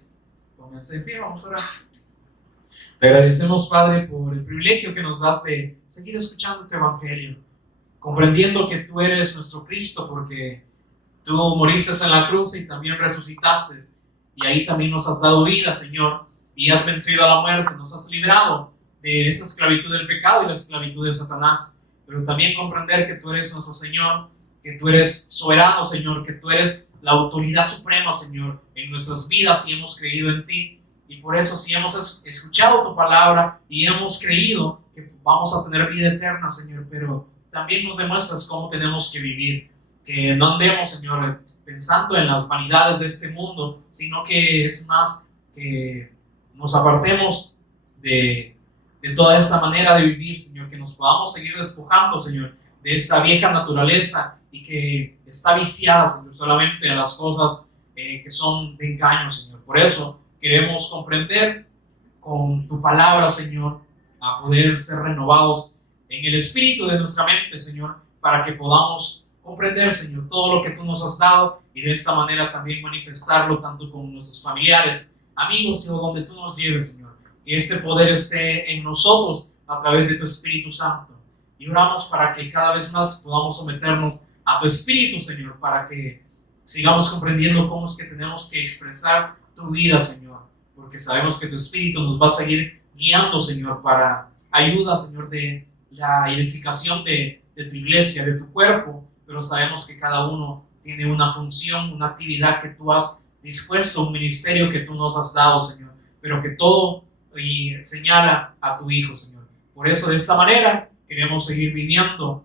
Pónganse en pie, vamos a orar. Te agradecemos, Padre, por el privilegio que nos das de seguir escuchando tu Evangelio, comprendiendo que tú eres nuestro Cristo, porque tú moriste en la cruz y también resucitaste, y ahí también nos has dado vida, Señor, y has vencido a la muerte, nos has librado de esta esclavitud del pecado y la esclavitud de Satanás, pero también comprender que tú eres nuestro Señor, que tú eres soberano, Señor, que tú eres la autoridad suprema, Señor, en nuestras vidas y hemos creído en ti. Y por eso, si hemos escuchado tu palabra y hemos creído que vamos a tener vida eterna, Señor, pero también nos demuestras cómo tenemos que vivir. Que no andemos, Señor, pensando en las vanidades de este mundo, sino que es más que nos apartemos de toda esta manera de vivir, Señor, que nos podamos seguir despojando, Señor, de esta vieja naturaleza y que está viciada, Señor, solamente a las cosas que son de engaño, Señor. Por eso queremos comprender con tu palabra, Señor, a poder ser renovados en el espíritu de nuestra mente, Señor, para que podamos comprender, Señor, todo lo que tú nos has dado y de esta manera también manifestarlo tanto con nuestros familiares, amigos o donde tú nos lleves, Señor. Que este poder esté en nosotros a través de tu Espíritu Santo. Y oramos para que cada vez más podamos someternos a tu Espíritu, Señor, para que sigamos comprendiendo cómo es que tenemos que expresar tu vida, Señor, porque sabemos que tu Espíritu nos va a seguir guiando, Señor, para ayuda, Señor, de la edificación de tu iglesia, de tu cuerpo, pero sabemos que cada uno tiene una función, una actividad que tú has dispuesto, un ministerio que tú nos has dado, Señor, pero que todo y señala a tu Hijo, Señor. Por eso, de esta manera, queremos seguir viviendo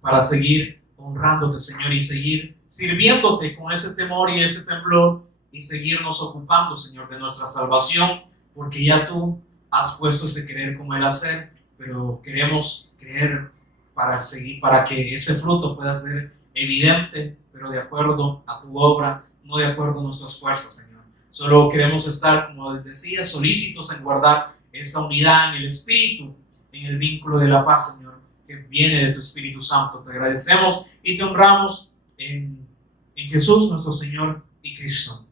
para seguir honrándote, Señor, y seguir sirviéndote con ese temor y ese temblor y seguirnos ocupando, Señor, de nuestra salvación, porque ya tú has puesto ese querer como el hacer, pero queremos creer para seguir, para que ese fruto pueda ser evidente, pero de acuerdo a tu obra, no de acuerdo a nuestras fuerzas, Señor. Solo queremos estar, como les decía, solícitos en guardar esa unidad en el Espíritu, en el vínculo de la paz, Señor, que viene de tu Espíritu Santo. Te agradecemos y te honramos en Jesús, nuestro Señor y Cristo.